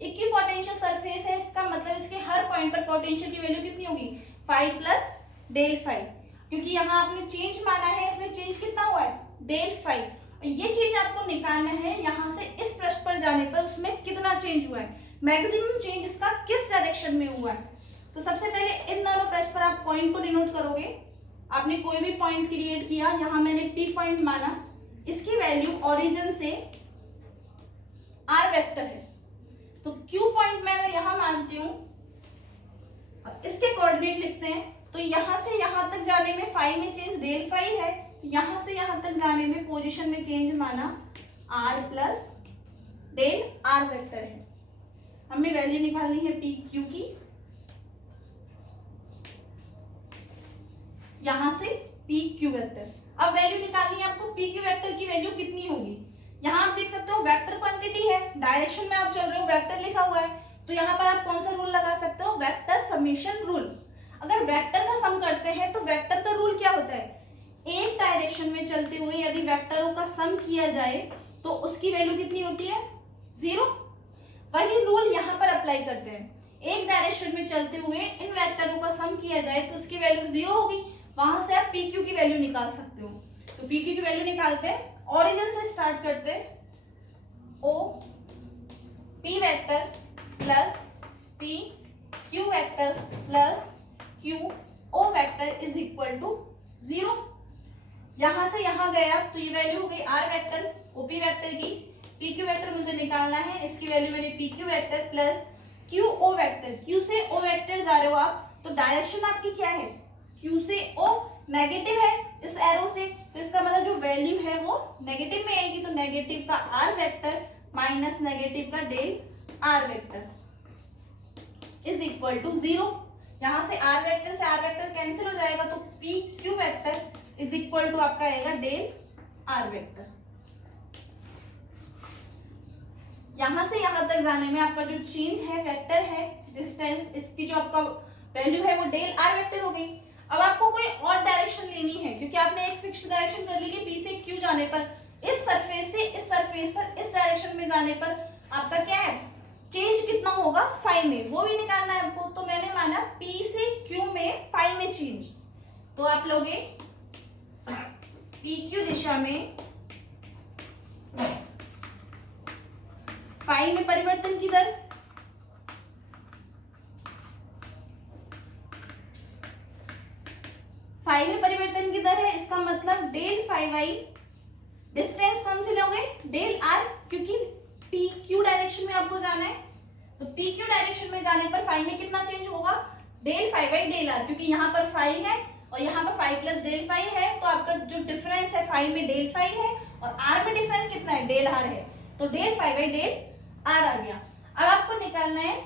इक्विपोटेंशियल सरफेस है, इसका मतलब इसके हर पॉइंट पर पोटेंशियल की वैल्यू कितनी होगी, 5 प्लस डेल 5, क्योंकि यहाँ आपने चेंज माना है, इसमें चेंज कितना हुआ है, डेल 5। ये चेंज आपको निकालना है यहाँ से इस पृष्ठ पर जाने पर उसमें कितना चेंज हुआ है, मैक्सिमम चेंज इसका किस डायरेक्शन में हुआ है। तो सबसे पहले इन दोनों पृष्ठ पर आप पॉइंट को डिनोट करोगे। आपने कोई भी पॉइंट क्रिएट किया, यहां मैंने P पॉइंट माना, इसकी वैल्यू ओरिजिन से R वेक्टर है, तो Q पॉइंट मैं अगर यहां मानती हूं, इसके कोऑर्डिनेट लिखते हैं, तो यहां से यहां तक जाने में 5 में चेंज डेल 5 है, यहां से यहां तक जाने में पोजीशन में चेंज माना R plus del R vector है। हमें वैल्यू निकालनी है P Q की, यहां से पी क्यू वेक्टर। अब वैल्यू निकालनी है आपको, पी क्यू वेक्टर की वैल्यू कितनी होगी। यहां आप देख सकते हो वेक्टर क्वांटिटी है, डायरेक्शन में आप चल रहे हो, वेक्टर लिखा हुआ है, तो यहां पर आप कौन सा रूल लगा सकते हो, वेक्टर समेशन रूल। अगर वेक्टर का सम करते हैं तो वेक्टर का रूल क्या होता है, एक डायरेक्शन में चलते हुए यदि वेक्टरों का सम किया जाए तो उसकी वैल्यू कितनी होती है, 0। वही रूल यहाँ पर अप्लाई करते हैं, एक डायरेक्शन में चलते हुए इन वेक्टरों का सम किया जाए तो उसकी वैल्यू 0 होगी, वहां से आप PQ की वैल्यू निकाल सकते हो। तो PQ की वैल्यू निकालते हैं, ओरिजिन से स्टार्ट करते हैं, O P vector plus P Q vector plus Q O vector is equal to 0। यहां से यहां गया तो ये वैल्यू हो गई R वेक्टर OP वेक्टर की, PQ वेक्टर मुझे निकालना है, इसकी वैल्यू मैंने PQ vector plus QO vector, Q से O वेक्टर जा रहे हो आप, तो डायरेक्शन आपकी क्या है, Q से O नेगेटिव है इस एरो से, तो इसका मतलब जो वैल्यू है वो नेगेटिव में आएगी, तो नेगेटिव का R वेक्टर माइनस नेगेटिव का del R vector is equal to 0। यहां से R वेक्टर से R वेक्टर कैंसिल हो जाएगा, तो PQ vector is equal to आपका आएगा डेल R वेक्टर। यहां से यहां तक जाने में आपका जो चेंज है वेक्टर है डिस्टेंस, इसकी जो आपका वैल्यू है वो डेल R वेक्टर हो गई। अब आपको कोई और डायरेक्शन लेनी है, क्योंकि आपने एक फिक्स्ड डायरेक्शन कर ली कि P से Q जाने पर, इस सरफेस से इस सरफेस पर इस डायरेक्शन में जाने पर आपका क्या है, चेंज कितना होगा 5 में, वो भी निकालना है आपको। तो मैंने माना P से Q में 5 में चेंज, तो आप लोगे PQ दिशा में 5 में परिवर्तन की दर, फाई में परिवर्तन की दर है, इसका मतलब डेल फाई वाई, डिस्टेंस कौन सी लोगे, डेल आर, क्योंकि पी क्यू डायरेक्शन में आपको जाना है, तो पी क्यू डायरेक्शन में जाने पर फाई में कितना चेंज होगा, del phi by del R, क्योंकि यहाँ पर फाई है और यहाँ पर फाई प्लस डेल फाई है, तो आपका जो डिफरेंस है फाई में डेल फाई है और आर में डिफरेंस कितना है, डेल आर है, तो del phi by del R आ गया। अब आपको निकालना है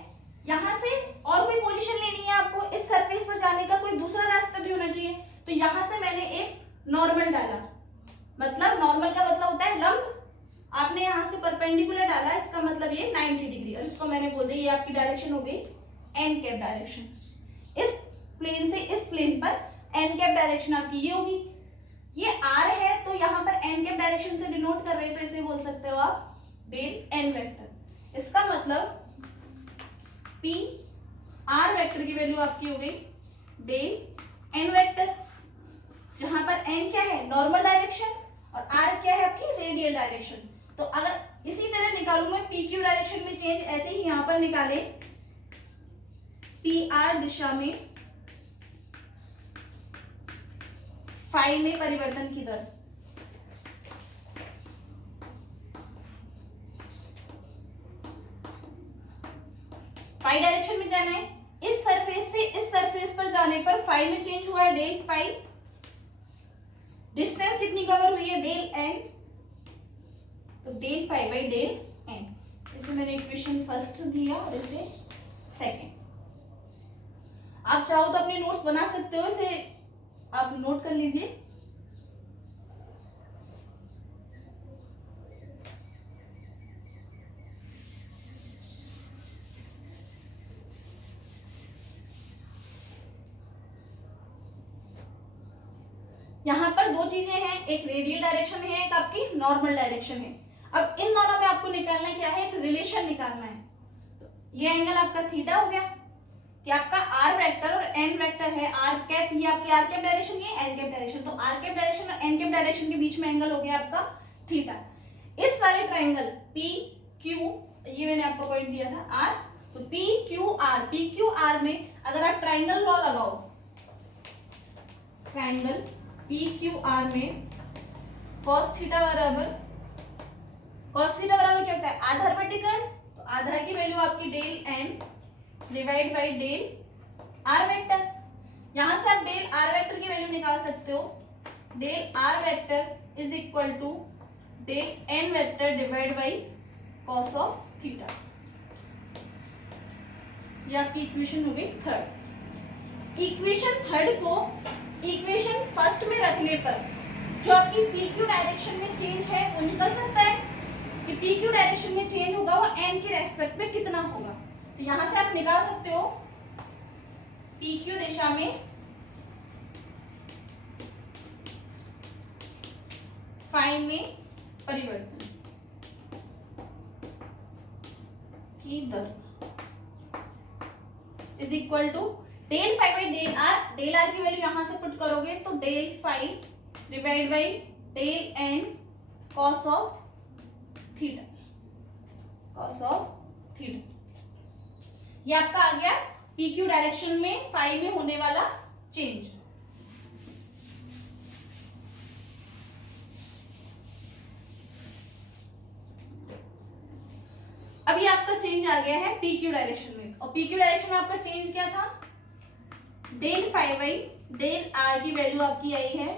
यहाँ से, और कोई पोजीशन लेनी है आपको, इस सरफेस पर जाने का कोई दूसरा रास्ता भी होना चाहिए, तो यहाँ से मैंने एक नॉर्मल डाला, मतलब नॉर्मल का मतलब होता है लंब, आपने यहाँ से परपेंडिकुलर डाला, इसका मतलब ये 90 डिग्री, और इसको मैंने बोल दिया ये आपकी डायरेक्शन हो गई एन कैप डायरेक्शन। इस प्लेन से इस प्लेन पर एन कैप डायरेक्शन आपकी ये होगी, ये आर है तो यहाँ पर एन कैप डायरेक्शन से डिनोट कर रहे हैं, तो इसे बोल सकते हो आप डेल एन वेक्टर। इसका मतलब पी आर वेक्टर की वैल्यू आपकी हो गई डेल एन वेक्टर, जहां पर एन क्या है, नॉर्मल डायरेक्शन, और आर क्या है आपकी रेडियल डायरेक्शन। तो अगर इसी तरह निकालूं मैं पी क्यू डायरेक्शन में चेंज, ऐसे ही यहां पर निकाले पी आर दिशा में फाई में परिवर्तन की दर, फाई डायरेक्शन में जाना है, इस सरफेस से इस सरफेस पर जाने पर फाई में चेंज हुआ है डेल फाई, डिस्टेंस कितनी कवर हुई है, डेल एन, तो del phi by del N. इसे मैंने इक्वेशन फर्स्ट दिया और इसे सेकंड। आप चाहो तो अपने नोट्स बना सकते हो, इसे आप नोट कर लीजिए। यहाँ पर दो चीजें हैं, एक रेडियल डायरेक्शन है, एक आपकी नॉर्मल डायरेक्शन है। अब इन दोनों में आपको निकालना क्या है, एक रिलेशन निकालना है। तो ये एंगल आपका थीटा हो गया कि आपका आर वेक्टर और एन वेक्टर है, आर कैप, ये आपकी आर कैप डायरेक्शन, ये एन कैप डायरेक्शन, तो आर कैप डायरेक्शन और एन कैप डायरेक्शन के बीच में एंगल हो गया आपका थीटा। इस वाले ट्राइंगल पी क्यू, ये मैंने आपको पॉइंट दिया था आर, तो पी क्यू आर में अगर आप ट्राइंगल लॉ लगाओ, ट्राइंगल पी क्यू आर में cos थीटा बराबर क्या होता है, आधार बटे कर्ण, तो आधार की वैल्यू आपकी del N divide by del R vector. यहां से आप डेल आर वेक्टर की वैल्यू निकाल सकते हो, del R vector is equal to del N vector divide by cos of theta. ये आपकी इक्वेशन हो गई थर्ड। इक्वेशन थर्ड को इक्वेशन फर्स्ट में रखने पर जो आपकी पी क्यू डायरेक्शन में चेंज है वो निकल सकता है कि पी क्यू डायरेक्शन में चेंज होगा वो एन के रेस्पेक्ट में कितना होगा। तो यहां से आप निकाल सकते हो पी क्यू दिशा में फाई में परिवर्तन की दर is equal to del phi by del R की वैल्यू यहां से पुट करोगे तो del phi divide by del N cos of theta, ये आपका आ गया पी क्यू डायरेक्शन में फाई में होने वाला चेंज। अभी आपका चेंज आ गया है पी क्यू डायरेक्शन में, और पी क्यू डायरेक्शन में आपका चेंज क्या था, del phi by del R की वैल्यू आपकी आई है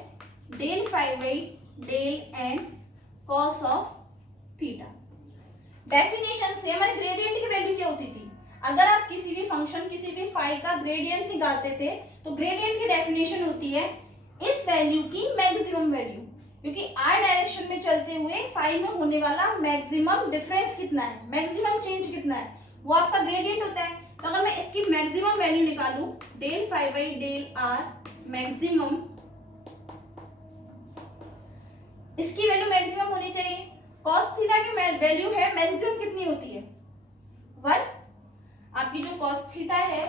del phi by del N cos of theta. Definition से हमारे ग्रेडियंट की वैल्यू क्या होती थी, अगर आप किसी भी फंक्शन किसी भी फाई का ग्रेडियंट निकालते थे तो ग्रेडियंट की डेफिनेशन होती है इस वैल्यू की मैक्सिमम वैल्यू, क्योंकि आर डायरेक्शन में चलते हुए फाई में होने वाला मैक्सिमम डिफरेंस कितना है, मैक्सिमम चेंज कितना है, वो आपका ग्रेडियंट होता है। तो अगर मैं इसकी मैक्सिमम वैल्यू निकालूं del phi by del R maximum, इसकी वैल्यू मैक्सिमम होनी चाहिए। कॉस थीटा की वैल्यू है मैक्सिमम कितनी होती है 1, आपकी जो कॉस थीटा है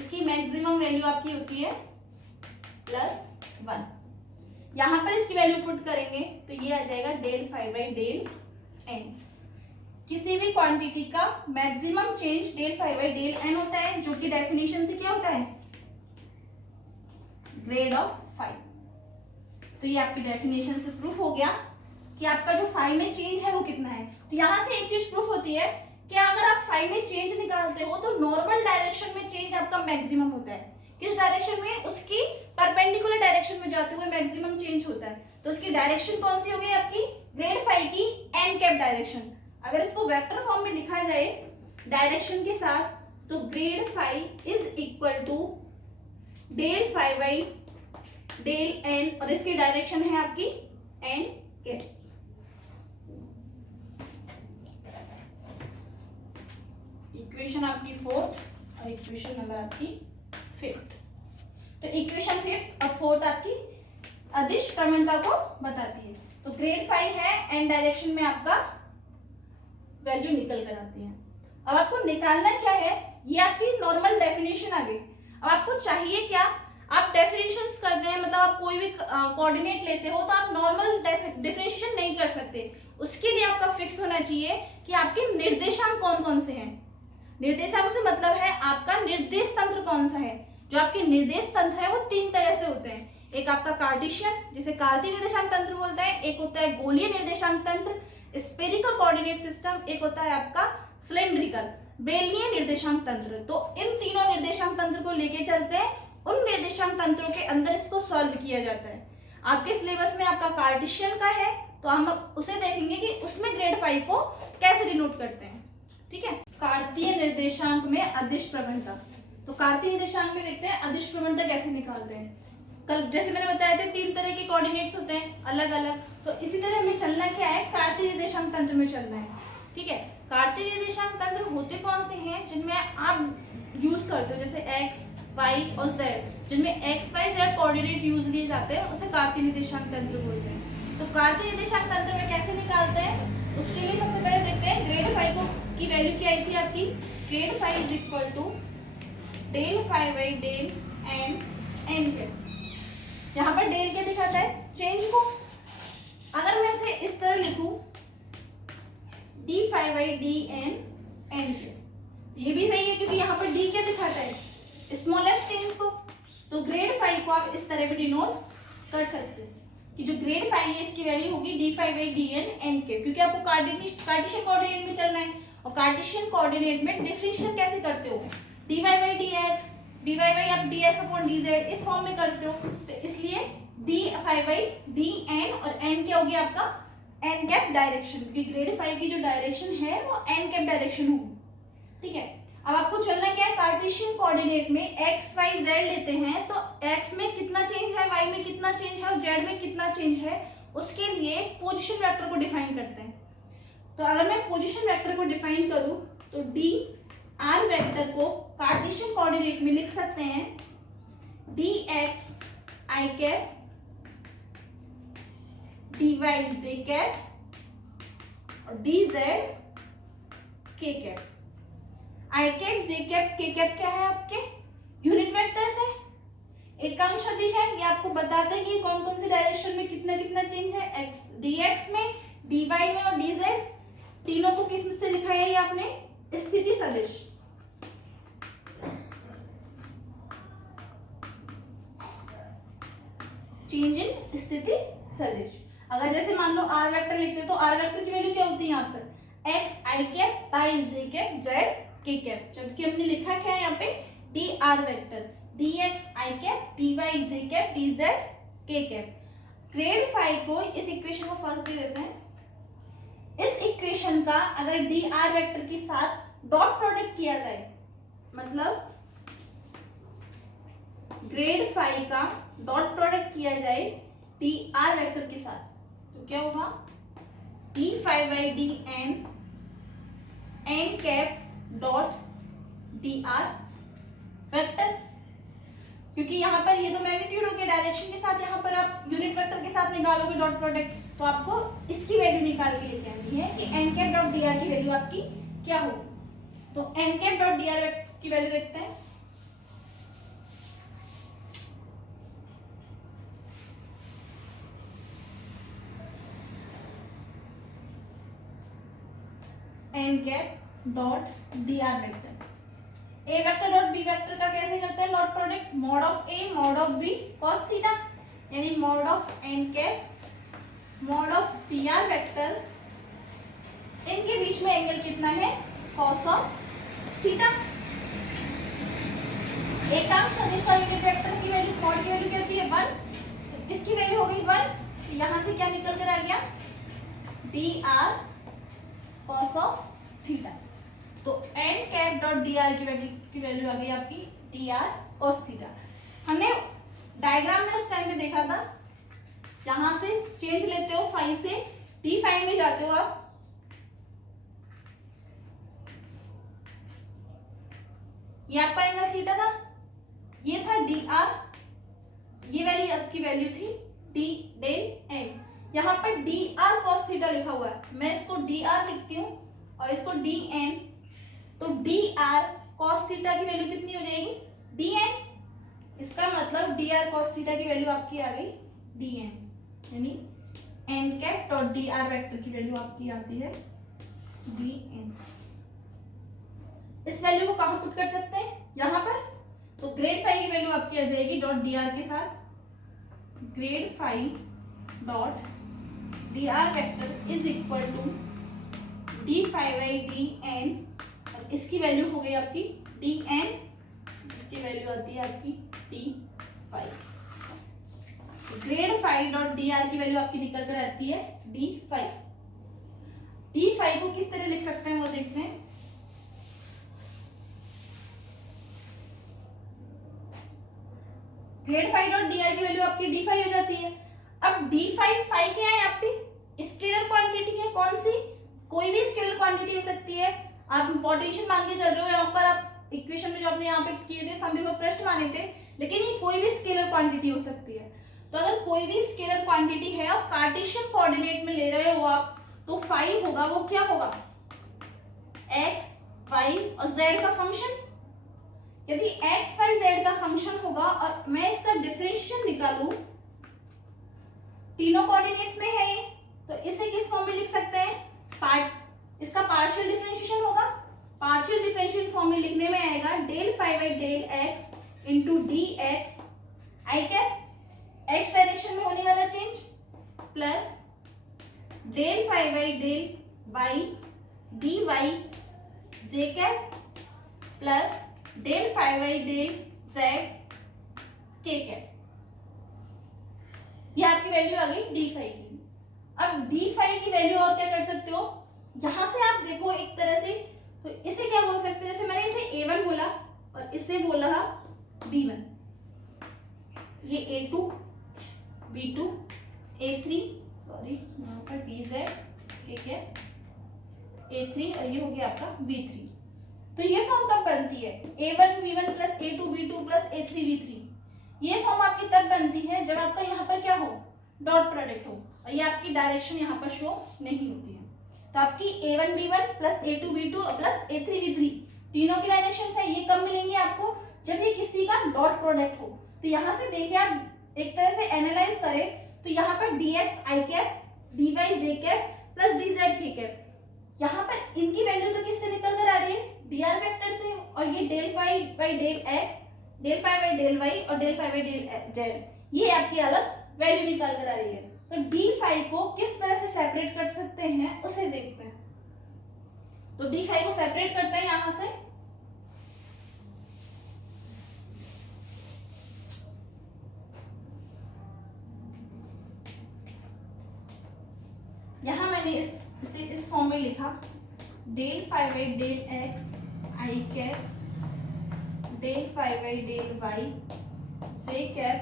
इसकी मैक्सिमम वैल्यू आपकी होती है +1। यहां पर इसकी वैल्यू पुट करेंगे तो ये आ जाएगा del phi by del N. किसी भी क्वांटिटी का maximum change del phi by del N होता है, जो कि डेफिनेशन से क्या होता है ग्रेड ऑफ फाई। तो ये आपकी डेफिनेशन से प्रूफ हो गया कि आपका जो फाई में चेंज है वो कितना है। तो यहाँ से एक चीज प्रूफ होती है कि अगर आप फाई में चेंज निकालते हो तो नॉर्मल डायरेक्शन में चेंज आपका मैक्सिमम होता है। किस डायरेक्शन में? उसकी परपेंडिकुलर डायरेक्शन में जाते हुए मैक्सिमम चेंज होता है। तो उसकी डायरेक्शन कौन सी हो गई आपकी? ग्रेड फाई की एन कैप डायरेक्शन। अगर इसको वेक्टर फॉर्म में लिखा जाए डायरेक्शन के साथ, तो grad phi is equal to del phi by del N, और इसकी डायरेक्शन है आपकी एन कैप। इक्वेशन आपकी फोर्थ और इक्वेशन नंबर आपकी फिफ्थ। तो इक्वेशन फिफ्थ और फोर्थ आपकी अदिश प्रवणता को बताती है। तो ग्रेड फाई है एन डायरेक्शन में आपका वैल्यू निकल कर आती है। अब आपको निकालना क्या है? ये आपकी नॉर्मल डेफिनेशन आ गई। अब आपको चाहिए क्या? आप डेफिनेशंस करते हैं, मतलब आप कोई भी कोऑर्डिनेट लेते हो तो आप नॉर्मल डिफरेंशिएशन नहीं कर सकते। उसके लिए आपका फिक्स होना चाहिए कि आपके निर्देशांक कौन कौन से हैं। निर्देशांक से मतलब है आपका निर्देश तंत्र कौन सा है। जो आपके निर्देश तंत्र है वो तीन तरह से होते हैं। एक आपका कार्टेशियन, जिसे कार्तीय निर्देशांक तंत्र बोलते हैं, एक होता है गोलीय निर्देशांक तंत्र स्फेरिकल कोऑर्डिनेट सिस्टम, एक होता है आपका सिलेंड्रिकल बेलनीय निर्देशांक तंत्र। तो इन तीनों निर्देशांक तंत्र को लेके चलते हैं, उन निर्देशांक तंत्रों के अंदर इसको सॉल्व किया जाता है। आपके सिलेबस में आपका कार्टेशियन का है तो हम उसे देखेंगे कि उसमें ग्रेड फाई को कैसे डिनोट करते हैं। ठीक है, कार्तीय निर्देशांक में अदिश प्रवणता। तो कार्तीय निर्देशांक में देखते हैं अदिश प्रवणता कैसे निकालते हैं। कल जैसे मैंने बताया था तीन तरह के कोऑर्डिनेट्स होते हैं अलग अलग, तो इसी तरह हमें चलना क्या है? कार्तीय निर्देशांक तंत्र में चलना है। ठीक है, कार्तीय निर्देशांक तंत्र होते कौन से हैं जिनमें आप यूज करते हो, जैसे एक्स वाई और जेड, जिनमें X Y Z coordinate use लिए जाते हैं, उसे कार्तीय निर्देशांक तंत्र बोलते हैं। तो कार्तीय निर्देशांक तंत्र में कैसे निकालते हैं उसके लिए सबसे पहले देखते हैं ग्रेड फाई को की वैल्यू क्या आई थी आपकी। Grad phi is equal to del phi by del N N cap. यहाँ पर डेल क्या दिखाता है? चेंज को। अगर मैं इसे इस तरह लिखूं D phi by D N N cap, ये भी सही है क्योंकि यहाँ पर डी क्या दिखाता है? स्मॉलेस्ट चेंज को। तो ग्रेड फाई को आप इस तरह भी डिनोट कर सकते हैं कि जो ग्रेड फाई है इसकी वैल्यू होगी D phi by D N N cap, क्योंकि आपको कार्टेशियन कोऑर्डिनेट में चलना है और कार्टेशियन कोऑर्डिनेट में डिफरेंशियल कैसे करते हो? D Y by D X, D Y by आप D X upon D Z इस फॉर्म में करते हो। तो इसलिए D phi by D N, और एन क्या होगी आपका? एन कैप डायरेक्शन, क्योंकि ग्रेड फाई की जो डायरेक्शन है वो एन कैप डायरेक्शन होगी। ठीक है, अब आपको चलना क्या है? कार्टेशियन कोऑर्डिनेट में एक्स वाई जेड लेते हैं तो एक्स में कितना चेंज है, वाई में कितना चेंज है और जेड में कितना चेंज है, उसके लिए पोजीशन वेक्टर को डिफाइन करते हैं। तो अगर मैं पोजीशन वेक्टर को डिफाइन करूं तो डी आर वेक्टर को कार्टेशियन कोऑर्डिनेट में लिख सकते हैं D X I cap D Y J cap और डी जेड के कैप। आई कैप जे कैप के कैप क्या है? आपके यूनिट वेक्टर्स है, एकांक सदिश है। ये आपको बताते हैं कि कौन कौन सी डायरेक्शन में कितना कितना चेंज है। एक्स डी एक्स में, डी वाई में और डी जेड, तीनों को किस से लिखा है? ये आपने स्थिति सदिश। चेंज इन स्थिति सदिश। अगर जैसे मान लो आर वेक्टर लिखते तो आर वेक्टर की वैल्यू क्या होती है? यहाँ पर X I cap by J cap Z K cap, जबकि हमने लिखा क्या है यहाँ पे? D R vector D X I cap D Y J cap D Z K cap. Grad phi को इस इक्वेशन को फर्स्ट दे देते हैं। इस इक्वेशन का अगर डी आर वेक्टर के साथ डॉट प्रोडक्ट किया जाए, मतलब ग्रेड फाई का डॉट प्रोडक्ट किया जाए डी आर वेक्टर के साथ, तो क्या होगा? D phi by D N N cap dot D R vector, क्योंकि यहाँ पर ये तो मैग्नीट्यूड हो गया डायरेक्शन के साथ, यहाँ पर आप यूनिट वेक्टर के साथ निकालोगे डॉट प्रोडक्ट, तो आपको इसकी वैल्यू निकाल के लेके आनी है कि N cap dot D R की वैल्यू आपकी क्या हो। तो N cap dot D R की वैल्यू देखते हैं। N cap dot D R vector, A vector dot B vector का कैसे करते हैं dot product, mod of A mod of B cos theta, यानी mod of N cap mod of T R vector, इनके बीच में एंगल कितना है कॉस ऑफ थीटा। एक काम सदिश का यूनिट वेक्टर की वैल्यू मॉड की वैल्यू क्या होती है 1, इसकी वैल्यू हो गई 1, यहां से क्या निकल कर आ गया D R cos of theta. तो N cap dot D R की वैल्यू आ गई आपकी डी आर कॉस थीटा। हमने डायग्राम में उस टाइम पे देखा था, यहां से चेंज लेते हो फाई से डी फाई में जाते हो आप, ये आपका एंगल थीटा था, ये था डी आर, ये वैल्यू आपकी वैल्यू थी डी डेल एन, यहाँ पर डी आर कॉस थीटा लिखा हुआ है, मैं इसको डी आर लिखती हूँ और इसको डी एन, तो डी आर कॉस थीटा की वैल्यू कितनी हो जाएगी डी एन, इसका मतलब डी आर कॉस थीटा की वैल्यू आपकी आ गई डी एन, यानी N cap dot D R vector की वैल्यू आपकी आती है डी एन। इस वैल्यू को कहां पुट कर सकते हैं यहां पर, तो ग्रेड फाई की वैल्यू आपकी आ जाएगी डॉट डी आर के साथ, grad phi dot D R vector is equal to D phi by D N, और इसकी वैल्यू हो गई आपकी डी एन, इसकी वैल्यू आती है आपकी D phi. Grad phi dot D R की वैल्यू आपकी निकल कर आती है डी फाई। डी फाई को किस तरह लिख सकते हैं वो देखते हैं, grad phi dot D R की वैल्यू आपकी डी फाई हो जाती है। अब डी फाई फाई क्या है आपकी स्केलर क्वांटिटी है, कौन सी, कोई भी स्केलर क्वांटिटी हो सकती है, आप पोटेंशियल मान के चल रहे हो, यहाँ पर आप इक्वेशन में जो आपने यहाँ पे किए थे समविभव पृष्ठ माने थे, लेकिन ये कोई भी स्केलर क्वांटिटी हो सकती है। तो अगर कोई भी स्केलर क्वांटिटी है और कार्टेशियन कोऑर्डिनेट में ले रहे हो आप, तो फाई होगा वो क्या होगा एक्स वाई और जेड का फंक्शन। यदि एक्स वाई जेड का फंक्शन होगा और मैं इसका डिफरेंशियल निकालूं, तीनों कोऑर्डिनेट्स में है ये, तो इसे किस फॉर्म में लिख सकते हैं इसका पार्शियल डिफरेंशिएशन होगा, पार्शियल डिफरेंशियल फॉर्म में लिखने में आएगा del phi by del X into D X I cap X direction में होने वाला change, plus del phi by del Y D Y J cap plus del phi by del Z K cap. ये आपकी value आ गई D phi की। अब D phi की वैल्यू और क्या कर सकते हो, यहां से आप देखो एक तरह से, तो इसे क्या बोल सकते हैं, जैसे मैंने इसे A1 बोला और इसे बोला B1, ये A2 B2 A3 सॉरी यहाँ पर DZ ठीक है A3 और ये हो गया आपका B3। तो ये फॉर्म कब बनती है A1 B1 plus A2 B2 plus A3 B3, ये फॉर्म आपकी तब बनती है जब आपका यहाँ पर क्या हो डॉट प्रोडक्ट हो और ये आपकी डायरेक्शन यहाँ पर शो नहीं होती है। तो आपकी A1 B1 plus A2 B2 plus A3 B3 तीनों की डायरेक्शन है, ये कब मिलेंगी आपको जब ये किसी का डॉट प्रोडक्ट हो। तो यहाँ से देखिए आप एक तरह से एनालाइज करें तो यहाँ पर dx i cap dy j cap plus dz k cap, यहाँ पर इनकी वैल्यू तो किससे निकल कर आ रही है dr वेक्टर से, और ये del phi by del x del phi by del y और del phi by del z, ये आपकी अलग वैल्यू निकाल कर आ रही है। तो डी फाई को किस तरह से सेपरेट कर सकते हैं उसे देखते हैं। तो डी फाई को सेपरेट करते हैं यहां से, यहां मैंने इसे इस फॉर्म में लिखा del phi by del X I cap del phi by del Y J cap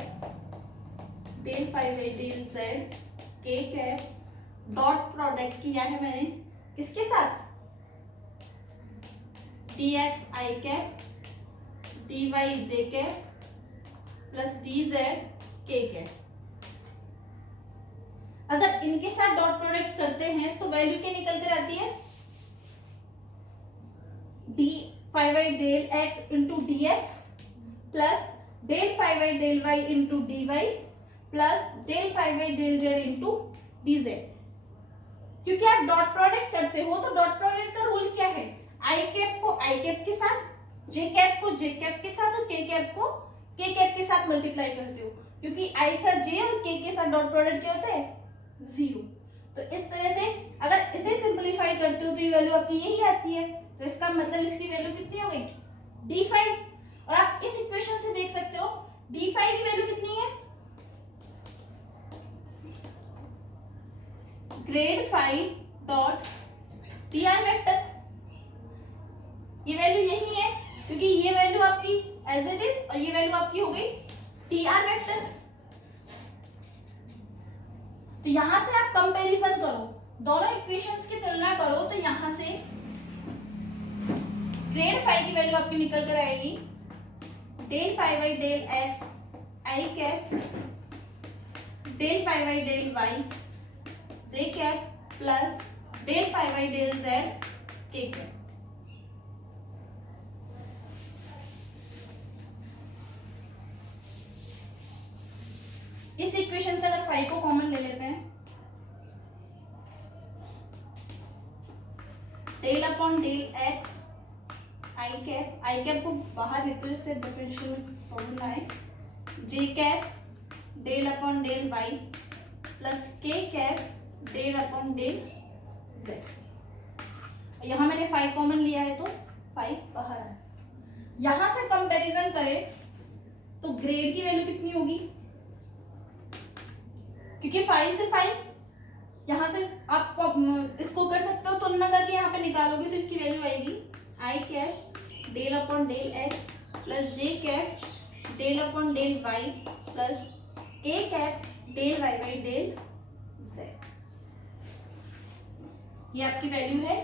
del phi by del Z K cap, dot product किया है मैंने किसके साथ D X I cap D Y J cap plus D Z K cap. अगर इनके साथ dot product करते हैं तो वैल्यू क्या निकल कर आती है D phi by del X into D X plus del phi by del Y into D Y plus del phi by del Z into D Z. क्योंकि आप डॉट प्रोडक्ट करते हो तो डॉट प्रोडक्ट का रूल क्या है, आई cap को आई cap के साथ जे कैप को जे कैप के साथ और के कैप को के कैप के साथ मल्टीप्लाई करते हो, क्योंकि आई का जे और के साथ डॉट प्रोडक्ट क्या होता है, 0। तो इस तरह से अगर इसे सिंपलीफाई करते हो तो ये वैल्यू आपकी यही आती है। तो इसका मतलब इसकी वैल्यू कितनी हो गई, d5। और आप इस इक्वेशन से देख सकते हो d5 की वैल्यू कितनी है, ग्रेड 5 डॉट टीआर वेक्टर। ये वैल्यू यही है क्योंकि ये वैल्यू आपकी एज इट इज और ये वैल्यू आपकी हो गई टीआर वेक्टर। तो यहां से आप कंपैरिजन करो, दोनों इक्वेशंस की तुलना करो, तो यहां से ग्रेड 5 की वैल्यू आपकी निकल कर आएगी del 5 by del X I cap del 5 by del Y J cap plus del 5 by del Z K cap. इस इक्वेशन से अगर 5 को कॉमन ले लेते हैं, del upon del X I cap को बाहर निकल से डिफरेंशियल फॉर्मूला है, J cap del upon del Y plus K cap del upon del Z. यहां मैंने 5 कॉमन लिया है तो 5 बाहर है। यहां से कंपैरिजन करें तो ग्रेड की वैल्यू कितनी होगी, क्योंकि 5 से 5 यहां से आप इसको कर सकते हो, तुलना करके यहाँ पे निकालोगे तो इसकी वैल्यू आएगी I cap del upon del X plus J cap del upon del Y plus K cap del Y by del Z. ये आपकी वैल्यू है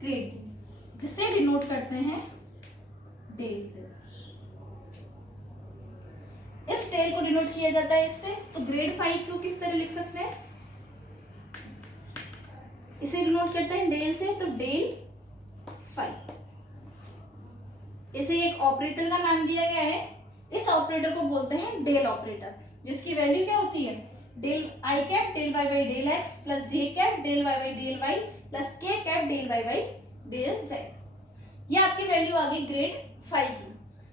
ग्रेड की, जिसे डिनोट करते हैं डेल से। इस डेल को डिनोट किया जाता है इससे, तो ग्रेड 5 को किस तरह लिख सकते हैं, इसे डिनोट करते हैं डेल से, तो डेल 5। इसे एक ऑपरेटर का नाम दिया गया है, इस ऑपरेटर को बोलते हैं डेल ऑपरेटर, जिसकी वैल्यू क्या होती है, del I cap del Y by del X plus J cap del Y by del Y plus K cap del Y by del Z. ये आपकी वैल्यू आ गई ग्रेड 5 की।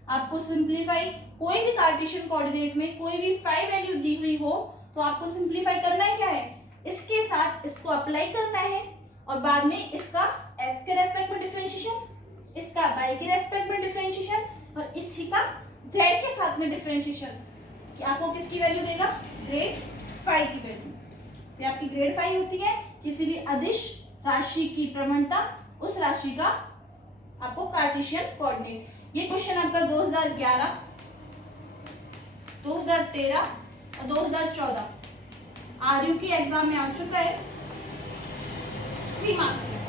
आपको सिंप्लीफाई कोई भी कार्टेशियन कोऑर्डिनेट में कोई भी 5 वैल्यू दी हुई हो तो आपको सिंप्लीफाई करना है क्या है, इसके साथ इसको अप्लाई करना है और बाद में इसका x के रेस्पेक्ट में डिफरेंशिएशन, इसका y के रेस्पेक्ट में डिफरेंशिएशन और इसी का z के साथ में डिफरेंशिएशन, कि आपको किसकी वैल्यू देगा, ग्रेड 5 की वैल्यू। तो आपकी ग्रेड 5 होती है किसी भी अदिश राशि की प्रवणता, उस राशि का आपको कार्टेशियन कोऑर्डिनेट। ये क्वेश्चन आपका 2011, 2013 और 2014 आरयू की एग्जाम में आ चुका है, 3 मार्क्स में।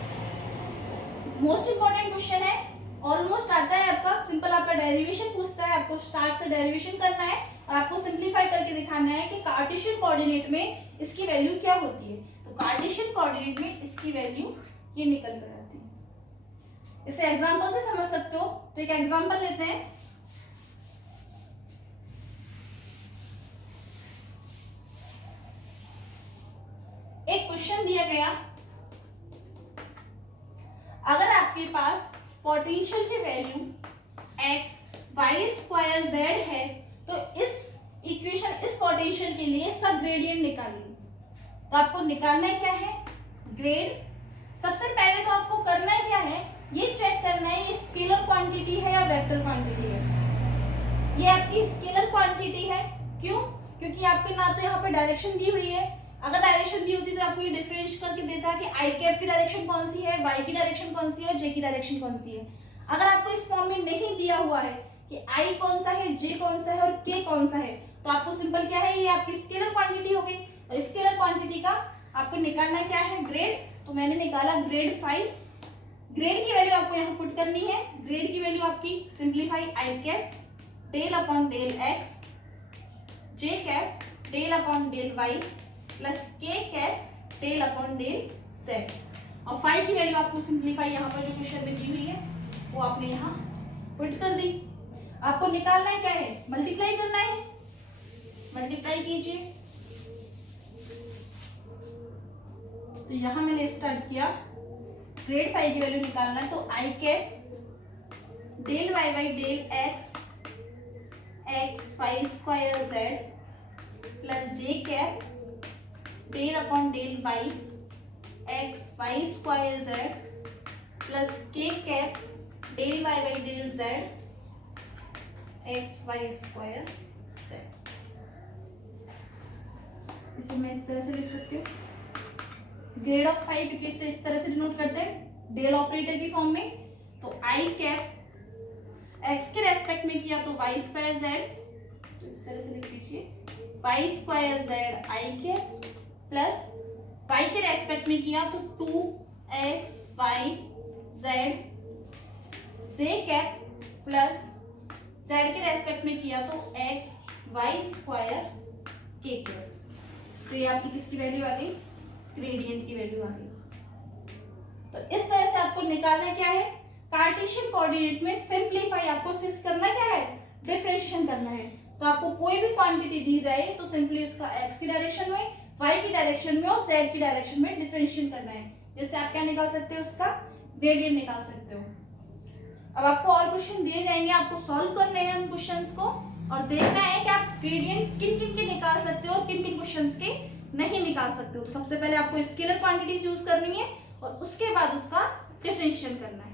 मोस्ट इंपॉर्टेंट क्वेश्चन है, ऑलमोस्ट आता है आपका, सिंपल आपका डेरिवेशन पूछता है, आपको स्टार्ट से डेरिवेशन करना है और आपको सिंप्लीफाई करके दिखाना है कि कार्टेशियन कोऑर्डिनेट में इसकी वैल्यू क्या होती है। तो कार्टेशियन कोऑर्डिनेट में इसकी वैल्यू ये निकल कर आती है। इसे एग्जांपल से समझ सकते हो, तो एक एग्जांपल लेते हैं। एक क्वेश्चन दिया गया, अगर आपके पास पोटेंशियल की value x y square z है तो इस इक्वेशन, इस पोटेंशियल के लिए इसका ग्रेडियंट निकालिए। तो आपको निकालना है क्या है, ग्रेड। सबसे पहले तो आपको करना है क्या है, ये चेक करना है ये स्केलर क्वांटिटी है या वेक्टर क्वांटिटी है। ये आपकी स्केलर क्वांटिटी है, क्यों, क्योंकि आपके ना तो यहाँ पर डायरेक्शन दी हुई है, अगर डायरेक्शन दी होती तो आपको ये डिफरेंशिएट करके देता कि आई कैप की डायरेक्शन कौन सी है, वाई की डायरेक्शन कौन सी है और जे की डायरेक्शन कौन सी है। अगर आपको इस फॉर्म में नहीं दिया हुआ है कि आई कौन सा है, जे कौन सा है और के कौन सा है, तो आपको सिंपल क्या है, ये आपकी स्केलर क्वांटिटी हो गई। और स्केलर क्वांटिटी का आपको निकालना क्या है, ग्रेड। तो मैंने निकाला ग्रेड 5। ग्रेड की वैल्यू आपको यहाँ पुट करनी है। ग्रेड की वैल्यू आपकी simplify I cap del upon del X, J cap del upon del Y plus K cap del upon del Z. और 5 की वैल्यू आपको सिंप्लीफाई यहाँ पर जो क्वेश्चन में दी हुई है वो आपने यहाँ पुट कर दी। आपको निकालना है क्या है, मल्टीप्लाई करना है, मल्टीप्लाई कीजिए। तो यहाँ मैंने स्टार्ट किया, ग्रेड 5 की वैल्यू निकालना है, तो I cap del Y by del X X Y square Z plus J cap del upon del Y X Y square Z plus K cap del Y by del Z X Y square Z. इसे मैं इस तरह से लिख सकती हूँ grade of 5, क्योंकि इसे इस तरह से डिनोट करते हैं डेल ऑपरेटर की फॉर्म में। तो आई कैप एक्स के रेस्पेक्ट में किया तो वाई स्क्वायर जेड, तो इस तरह से लिख लीजिए Y square Z I cap plus Y के रेस्पेक्ट में किया तो 2x Y Z J cap plus Z के रेस्पेक्ट में किया तो X Y square K cap. तो ये आपकी किसकी वैल्यू आ गई, ग्रेडियंट की वैल्यू आ गई। तो इस तरह से आपको निकालना क्या है, कार्टेशियन कोऑर्डिनेट में सिंपलीफाई आपको सिर्फ करना क्या है, डिफरेंशिएशन करना है। तो आपको कोई भी क्वांटिटी दी जाए तो सिंपली उसका एक्स की डायरेक्शन में, वाई की डायरेक्शन में और जेड की डायरेक्शन में डिफरेंशिएट करना है, जिससे आप क्या निकाल सकते हो, उसका ग्रेडियंट निकाल सकते हो। अब आपको और क्वेश्चन दिए जाएंगे, आपको सॉल्व करने हैं उन क्वेश्चंस को और देखना है कि आप ग्रेडियंट किन किन के निकाल सकते हो और किन किन क्वेश्चंस के नहीं निकाल सकते हो। तो सबसे पहले आपको स्केलर क्वांटिटी चूज करनी है और उसके बाद उसका डिफरेंशिएशन करना है।